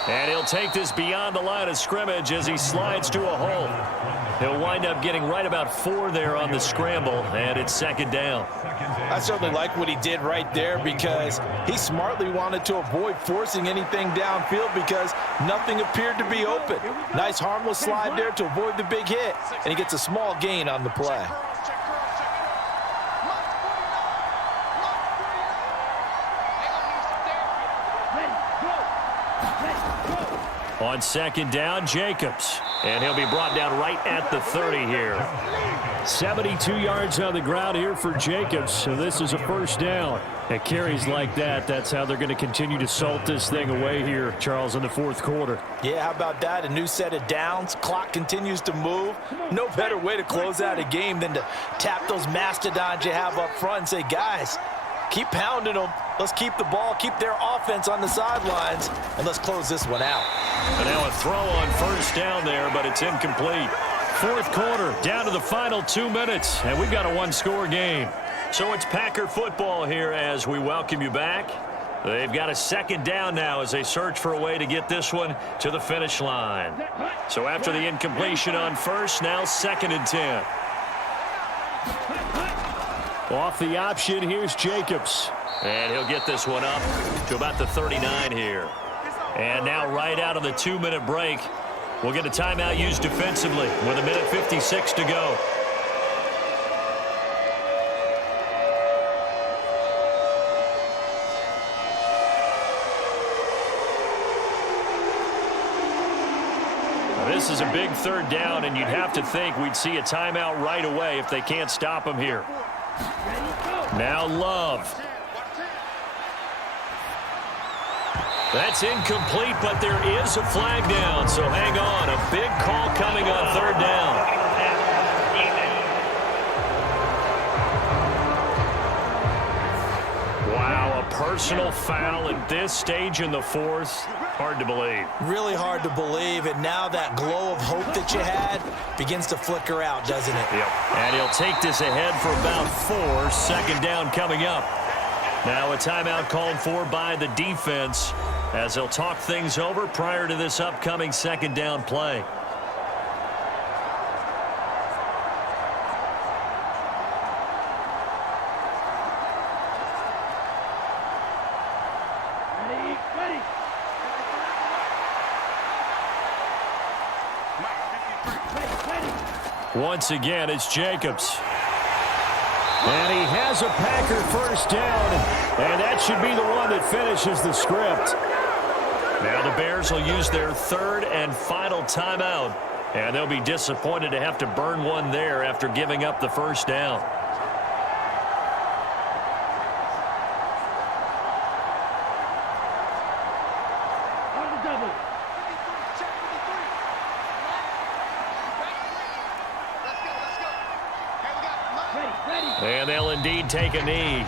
And he'll take this beyond the line of scrimmage as he slides to a hole. He'll wind up getting right about 4 there on the scramble, and it's 2nd down. I certainly like what he did right there because he smartly wanted to avoid forcing anything downfield because nothing appeared to be open. Nice harmless slide there to avoid the big hit, and he gets a small gain on the play. On 2nd down, Jacobs. And he'll be brought down right at the 30 here. 72 yards on the ground here for Jacobs. So this is a 1st down. At carries like that, that's how they're going to continue to salt this thing away here, Charles, in the 4th quarter. Yeah, how about that? A new set of downs. Clock continues to move. No better way to close out a game than to tap those mastodons you have up front and say, guys, keep pounding them. Let's keep the ball, keep their offense on the sidelines, and let's close this one out. And now a throw on 1st down there, but it's incomplete. 4th quarter, down to the final 2 minutes, and we've got a 1-score game. So it's Packer football here as we welcome you back. They've got a 2nd down now as they search for a way to get this one to the finish line. So after the incompletion on 1st, now 2nd and 10. Off the option, here's Jacobs. And he'll get this one up to about the 39 here. And now right out of the 2-minute break, we'll get a timeout used defensively with 1:56 to go. This is a big 3rd down, and you'd have to think we'd see a timeout right away if they can't stop him here. Now Love. That's incomplete, but there is a flag down, so hang on. A big call coming on 3rd down. Wow, a personal foul at this stage in the 4th. Hard to believe. Really hard to believe, and now that glow of hope that you had begins to flicker out, doesn't it? Yep. And he'll take this ahead for about 4. 2nd down coming up. Now a timeout called for by the defense as they'll talk things over prior to this upcoming 2nd down play. Ready. Once again, it's Jacobs. And he has a Packer 1st down, and that should be the one that finishes the script. Now the Bears will use their 3rd and final timeout, and they'll be disappointed to have to burn one there after giving up the 1st down. And they'll indeed take a knee.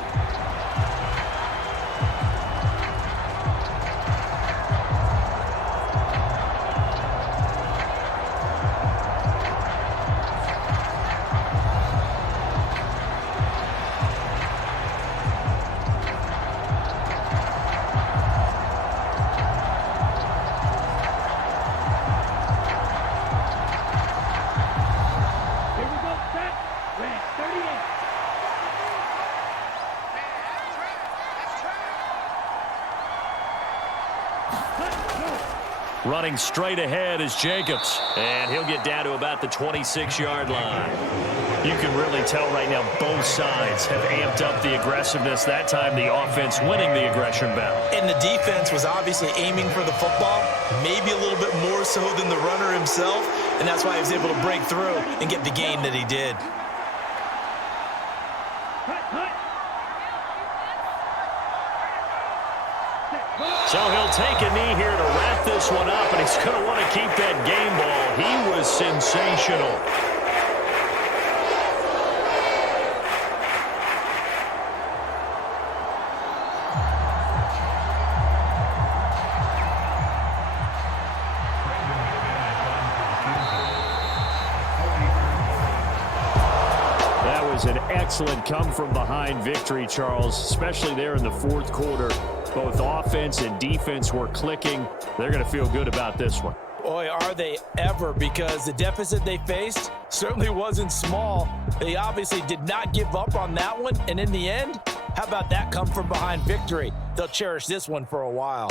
Running straight ahead is Jacobs, and he'll get down to about the 26-yard line. You can really tell right now both sides have amped up the aggressiveness. That time the offense winning the aggression battle. And the defense was obviously aiming for the football, maybe a little bit more so than the runner himself, and that's why he was able to break through and get the gain that he did. So he'll take a knee here to wrap this one up, and he's going to want to keep that game ball. He was sensational. That was an excellent come-from-behind victory, Charles, especially there in the fourth quarter. Both offense and defense were clicking. They're going to feel good about this one. Boy, are they ever, because the deficit they faced certainly wasn't small. They obviously did not give up on that one, and in the end, how about that come-from-behind victory? They'll cherish this one for a while.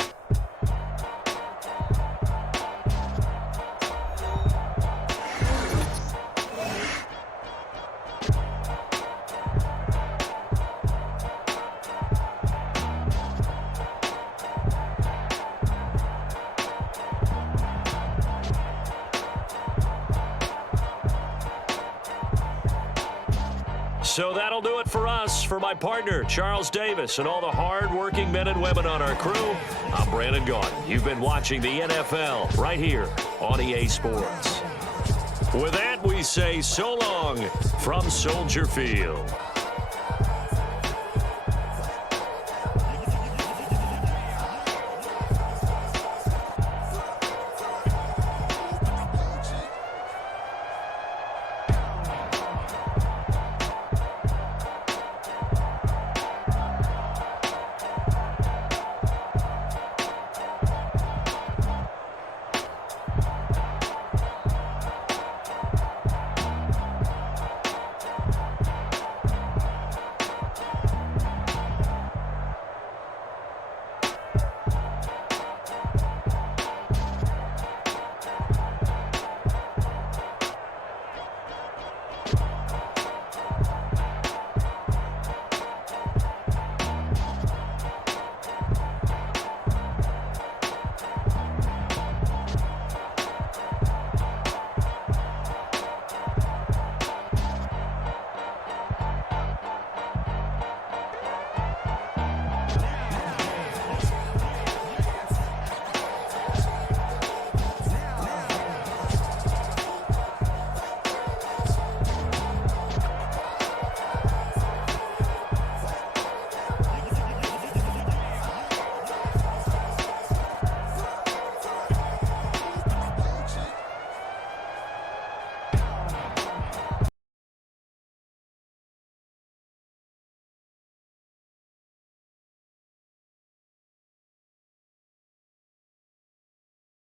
So that'll do it for us. For my partner, Charles Davis, and all the hard-working men and women on our crew, I'm Brandon Gaudin. You've been watching the NFL right here on EA Sports. With that, we say so long from Soldier Field.